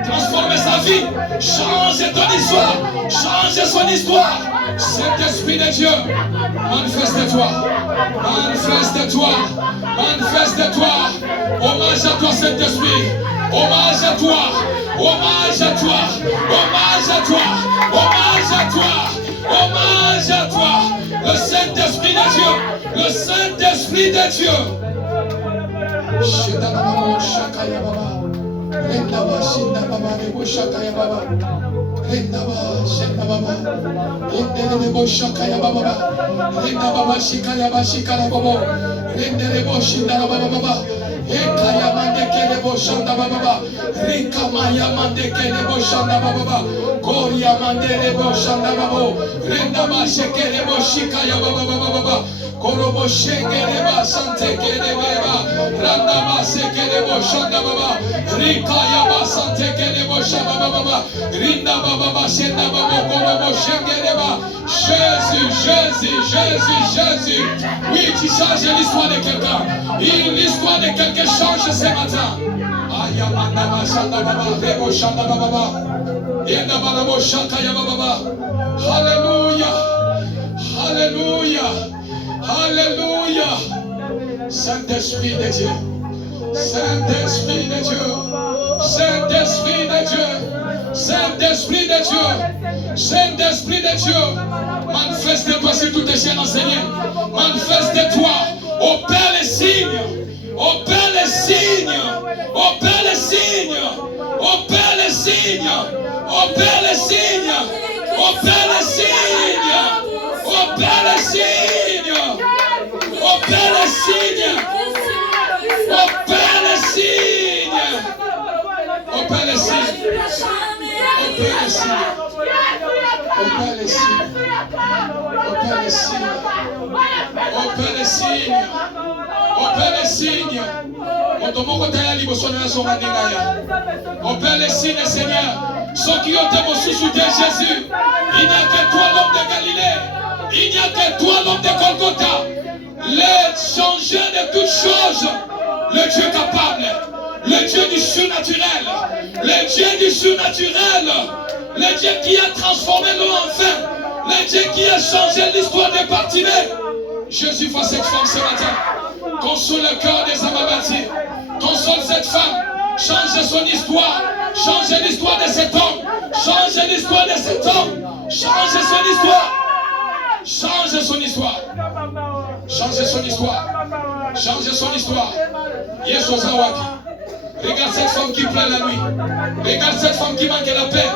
Transforme sa vie. Change ton histoire. Change son histoire. Saint-Esprit de Dieu, manifeste-toi. Manifeste-toi. Manifeste-toi. Hommage à toi, Saint-Esprit. Hommage à toi. Hommage à toi. Hommage à toi. Hommage à toi. Hommage à toi. Le Saint-Esprit de Dieu. Le Saint-Esprit de Dieu. Korobo Shengereba Sante Kereba Randaba Sekerebo Shandababa Rika Yaba Sante Kerebo Shandababa Rinda Baba Shenda Baba Korobo Shengereba. Jésus, Jésus, Jésus, Jésus. Oui, tu changes l'histoire de quelqu'un. L'histoire de quelqu'un change ce matin. Ayamandaba Shandababa Rebo Shandababa Yendaba Shakayababa. Alléluia. Alléluia. Alléluia. Saint-Esprit de Dieu. Saint-Esprit de Dieu. Saint-Esprit de Dieu. Saint-Esprit de Dieu. Saint-Esprit de Dieu. Manifeste-toi si tout est cher enseigné. Manifeste-toi. Opère les signes. Opère les signes. Opère les signes. Opère les signes. Opère les signes. Opère les signes. Opère les signes. Opère les signes. Opère les signes. Opère les signes. Opère les signes. Opère les signes. Opère les signes. Opère les signes. Opère les signes. Opère les signes, Seigneur. Ceux qui ont été sous Jésus. Il n'y a que toi, l'homme de Galilée. Il n'y a que toi, l'homme de Golgotha. Le changeur de toutes choses. Le Dieu capable. Le Dieu du surnaturel. Le Dieu du surnaturel. Le Dieu qui a transformé l'eau en vin. Le Dieu qui a changé l'histoire de Bartimée. Jésus, vois cette femme ce matin. Console le cœur des âmes abattues. Console cette femme. Change son histoire. Change l'histoire de cet homme. Change l'histoire de cet homme. Change son histoire. Change son histoire. Change son histoire. Change son histoire. Yesos Awaki. Regarde cette femme qui pleure la nuit. Regarde cette femme qui manque la paix.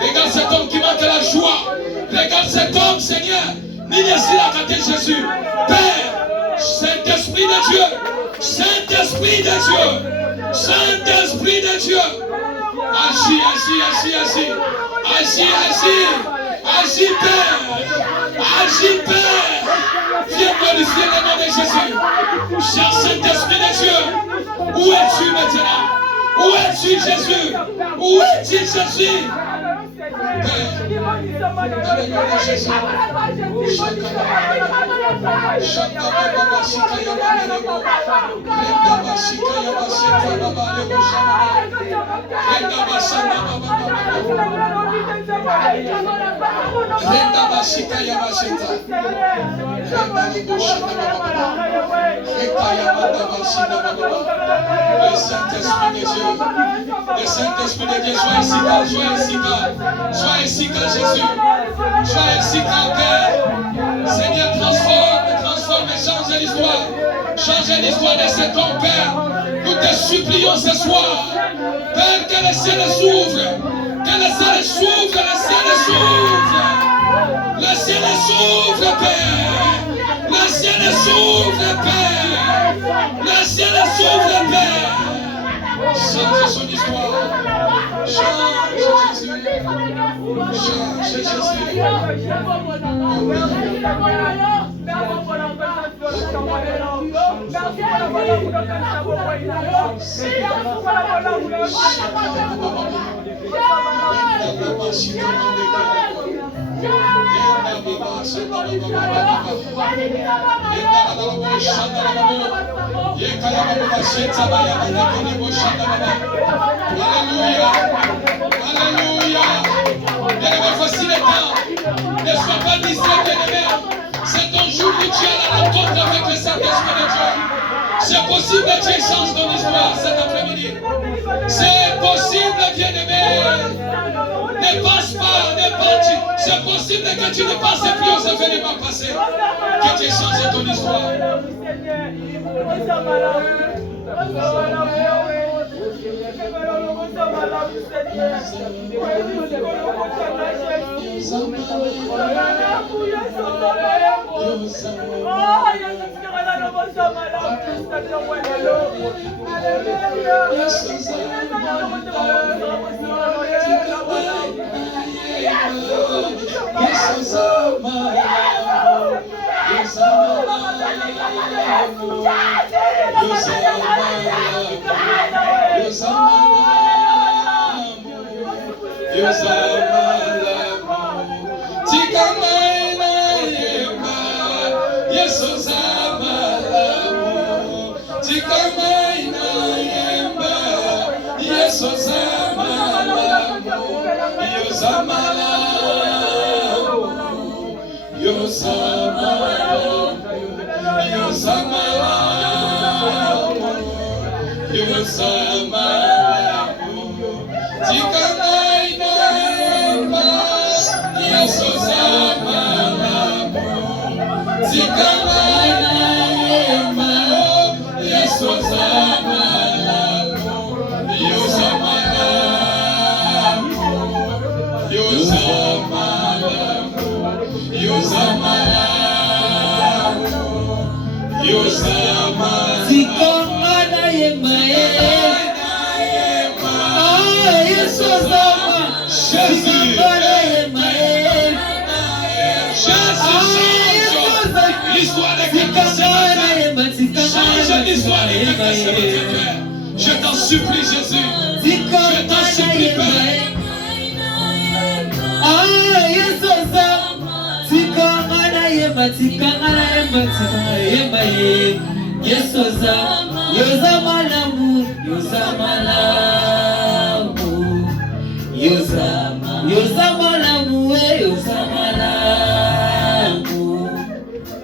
Regarde cet homme qui manque la joie. Regarde cet homme, Seigneur. N'ici la carte Jésus. Père, Saint-Esprit de Dieu. Saint-Esprit de Dieu. Saint-Esprit de Dieu. Agis, agis, agis, agis. Agis, agis. Agis, Père. Agis, Père. Viens glorifier le nom de Jésus. Cher Saint-Esprit de Dieu. Où es-tu maintenant? Où es-tu, Jésus? Où es-tu, Jésus? Père, dans le nom de Jésus. Le Saint-Esprit de Dieu, le Saint-Esprit de Dieu, sois ici, sois ici, Jésus, sois ici, Père. Seigneur, transforme et change l'histoire. Change l'histoire de cet homme, Père. Nous te supplions ce soir, Père, que le ciel s'ouvre, que le ciel s'ouvre, le ciel s'ouvre. Le ciel s'ouvre, Père. Le ciel s'ouvre, Père. Le ciel s'ouvre, Père. Change son histoire. Change Jésus. Change Jésus. Alléluia. Alléluia. Bien-aimé, voici le temps. Ne sois pas distrait, bien-aimé. C'est ton jour où tu as la rencontre avec le Saint-Esprit de Dieu. C'est possible que Dieu change ton histoire cet après-midi. C'est possible, bien-aimé. Ne passe pas, ne passe. C'est possible que tu ne passes plus aux événements passés. Que Dieu change ton histoire. Je t'en supplie, Jésus. Je t'en supplie, Père.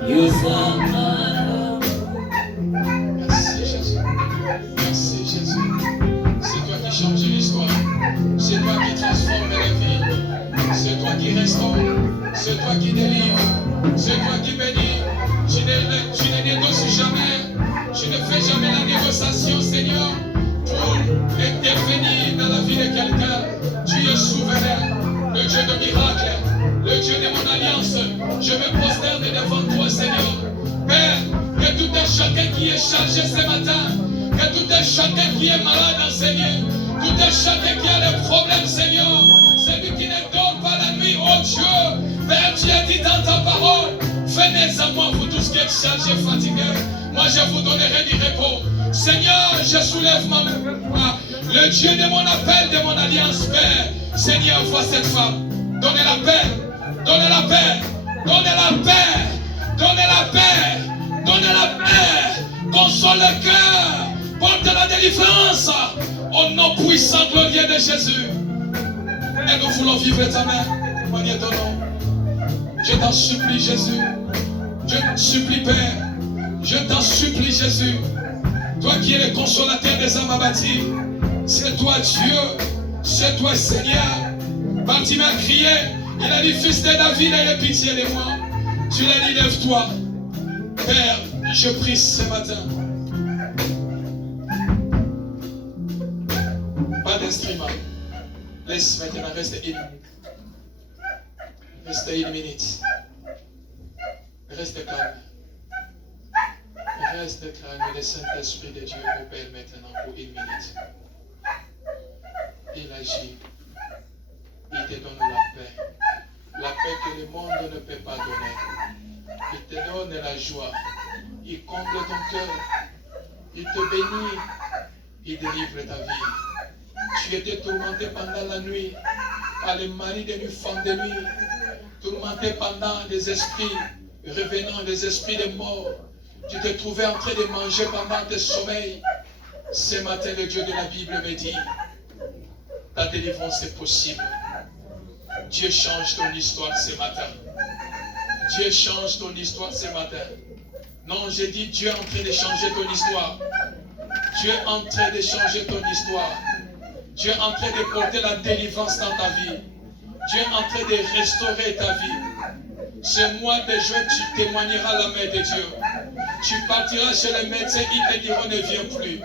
Yosa qui bénit. Tu ne négocies jamais. Tu ne fais jamais la négociation, Seigneur, pour intervenir dans la vie de quelqu'un. Tu es souverain, le Dieu de miracles, le Dieu de mon alliance. Je me prosterne devant toi, Seigneur. Père, que tout un chacun qui est chargé ce matin, que tout un chacun qui est malade, Seigneur, tout un chacun qui a des problèmes, Seigneur, celui qui ne dort pas la nuit, oh Dieu, Père, tu as dit dans ta parole, venez à moi, vous tous qui êtes chargés, fatigués, moi je vous donnerai du repos. Seigneur, je soulève ma main, le Dieu de mon appel, de mon alliance, Père. Seigneur, vois cette femme, donnez la paix, donnez la paix, donnez la paix, donnez la paix, donnez la paix, console le cœur, porte la délivrance, au nom puissant, glorieux de Jésus. Et nous voulons vivre ta main, témoigner ton nom. Je t'en supplie, Jésus. Je t'en supplie, Père. Je t'en supplie, Jésus. Toi qui es le consolateur des âmes abattues, c'est toi, Dieu. C'est toi, Seigneur. Bartimée a crié. Il a dit, fils de David, aie pitié de moi. Tu l'as dit, lève-toi. Père, je prie ce matin. Pas d'instrument. Laisse maintenant, reste 1 minute. Reste 1 minute. Reste calme. Reste calme. Le Saint-Esprit de Dieu opère maintenant pour 1 minute. Il agit. Il te donne la paix. La paix que le monde ne peut pas donner. Il te donne la joie. Il comble ton cœur. Il te bénit. Il délivre ta vie. Tu étais tourmenté pendant la nuit par les maris de nuit, femmes de nuit, tourmenté pendant les esprits revenant, les esprits de mort. Tu te trouvais en train de manger pendant tes sommeils. Ce matin, le Dieu de la Bible me dit, ta délivrance est possible. Dieu change ton histoire ce matin. Dieu change ton histoire ce matin. Non, j'ai dit Dieu est en train de changer ton histoire. Dieu est en train de changer ton histoire. Dieu est en train de porter la délivrance dans ta vie. Dieu est en train de restaurer ta vie. Ce mois de juin, tu témoigneras la main de Dieu. Tu partiras chez les médecins, ils te diront ne viens plus.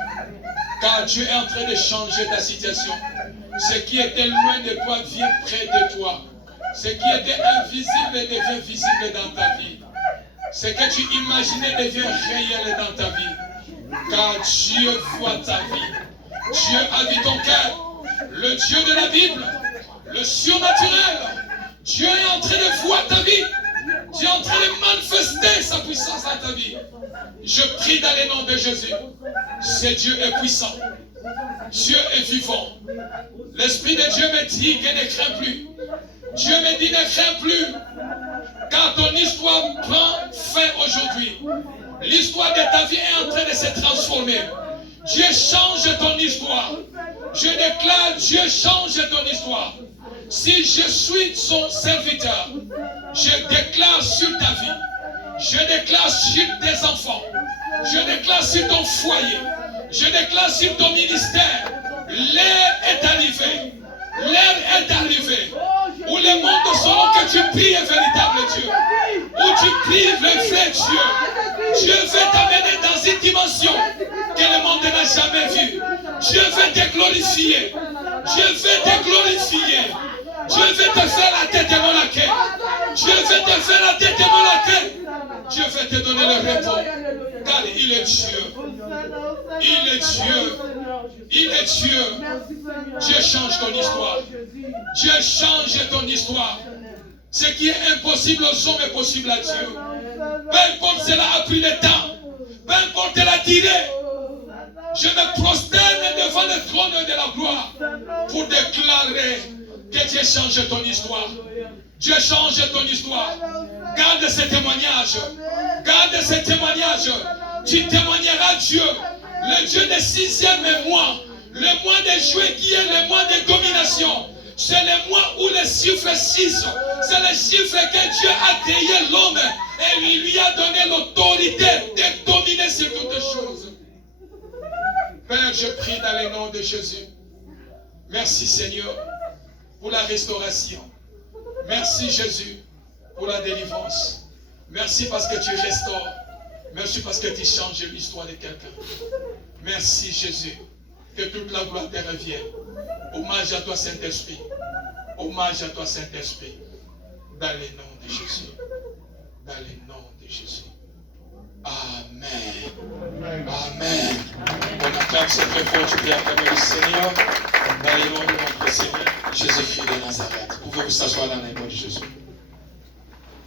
Car Dieu est en train de changer ta situation. Ce qui était loin de toi vient près de toi. Ce qui était invisible devient visible dans ta vie. Ce que tu imaginais devient réel dans ta vie. Car Dieu voit ta vie. Dieu a vu ton cœur. Le Dieu de la Bible, le surnaturel. Dieu est en train de voir ta vie. Dieu est en train de manifester sa puissance dans ta vie. Je prie dans le nom de Jésus. Ce Dieu est puissant. Dieu est vivant. L'Esprit de Dieu me dit que ne crains plus. Dieu me dit ne crains plus. Car ton histoire prend fin aujourd'hui. L'histoire de ta vie est en train de se transformer. Dieu change ton histoire. Je déclare, Dieu change ton histoire. Si je suis son serviteur, je déclare sur ta vie. Je déclare sur tes enfants. Je déclare sur ton foyer. Je déclare sur ton ministère. L'heure est arrivée. L'heure est arrivée. Où le monde saura que tu pries un véritable Dieu. Où tu pries le vrai Dieu. Dieu veut t'amener dans une dimension que le monde n'a jamais vue. Dieu veut te glorifier. Dieu veut te glorifier. Dieu veut te faire la tête de mon laquais. Dieu veut te faire la tête de mon laquais. Dieu veut te donner le repos. Car il est Dieu. Il est Dieu. Il est Dieu. Dieu change ton histoire. Dieu change ton histoire. Ce qui est impossible aux hommes est possible à Dieu. Peu importe cela a pris le temps. Peu importe la durée. Je me prosterne devant le trône de la gloire pour déclarer que Dieu change ton histoire. Dieu change ton histoire. Garde ce témoignage. Garde ce témoignage. Tu témoigneras Dieu. Le Dieu des 6e mois. Le mois de juillet qui est le mois de domination. C'est le mois où le chiffre 6, c'est le chiffre que Dieu a créé l'homme et il lui a donné l'autorité de dominer sur toutes choses. Père, je prie dans le nom de Jésus. Merci Seigneur pour la restauration. Merci Jésus pour la délivrance. Merci parce que tu restaures. Merci parce que tu changes l'histoire de quelqu'un. Merci Jésus. Que toute la gloire te revienne. Hommage à toi Saint-Esprit. Hommage à toi Saint-Esprit. Dans le nom de Jésus. Dans le nom de Jésus. Amen. Amen. On acclame ce très fort, tu peux acclamer le Seigneur. Dans le nom de notre Seigneur, Jésus-Christ de Nazareth. Pouvez-vous s'asseoir dans le nom de Jésus.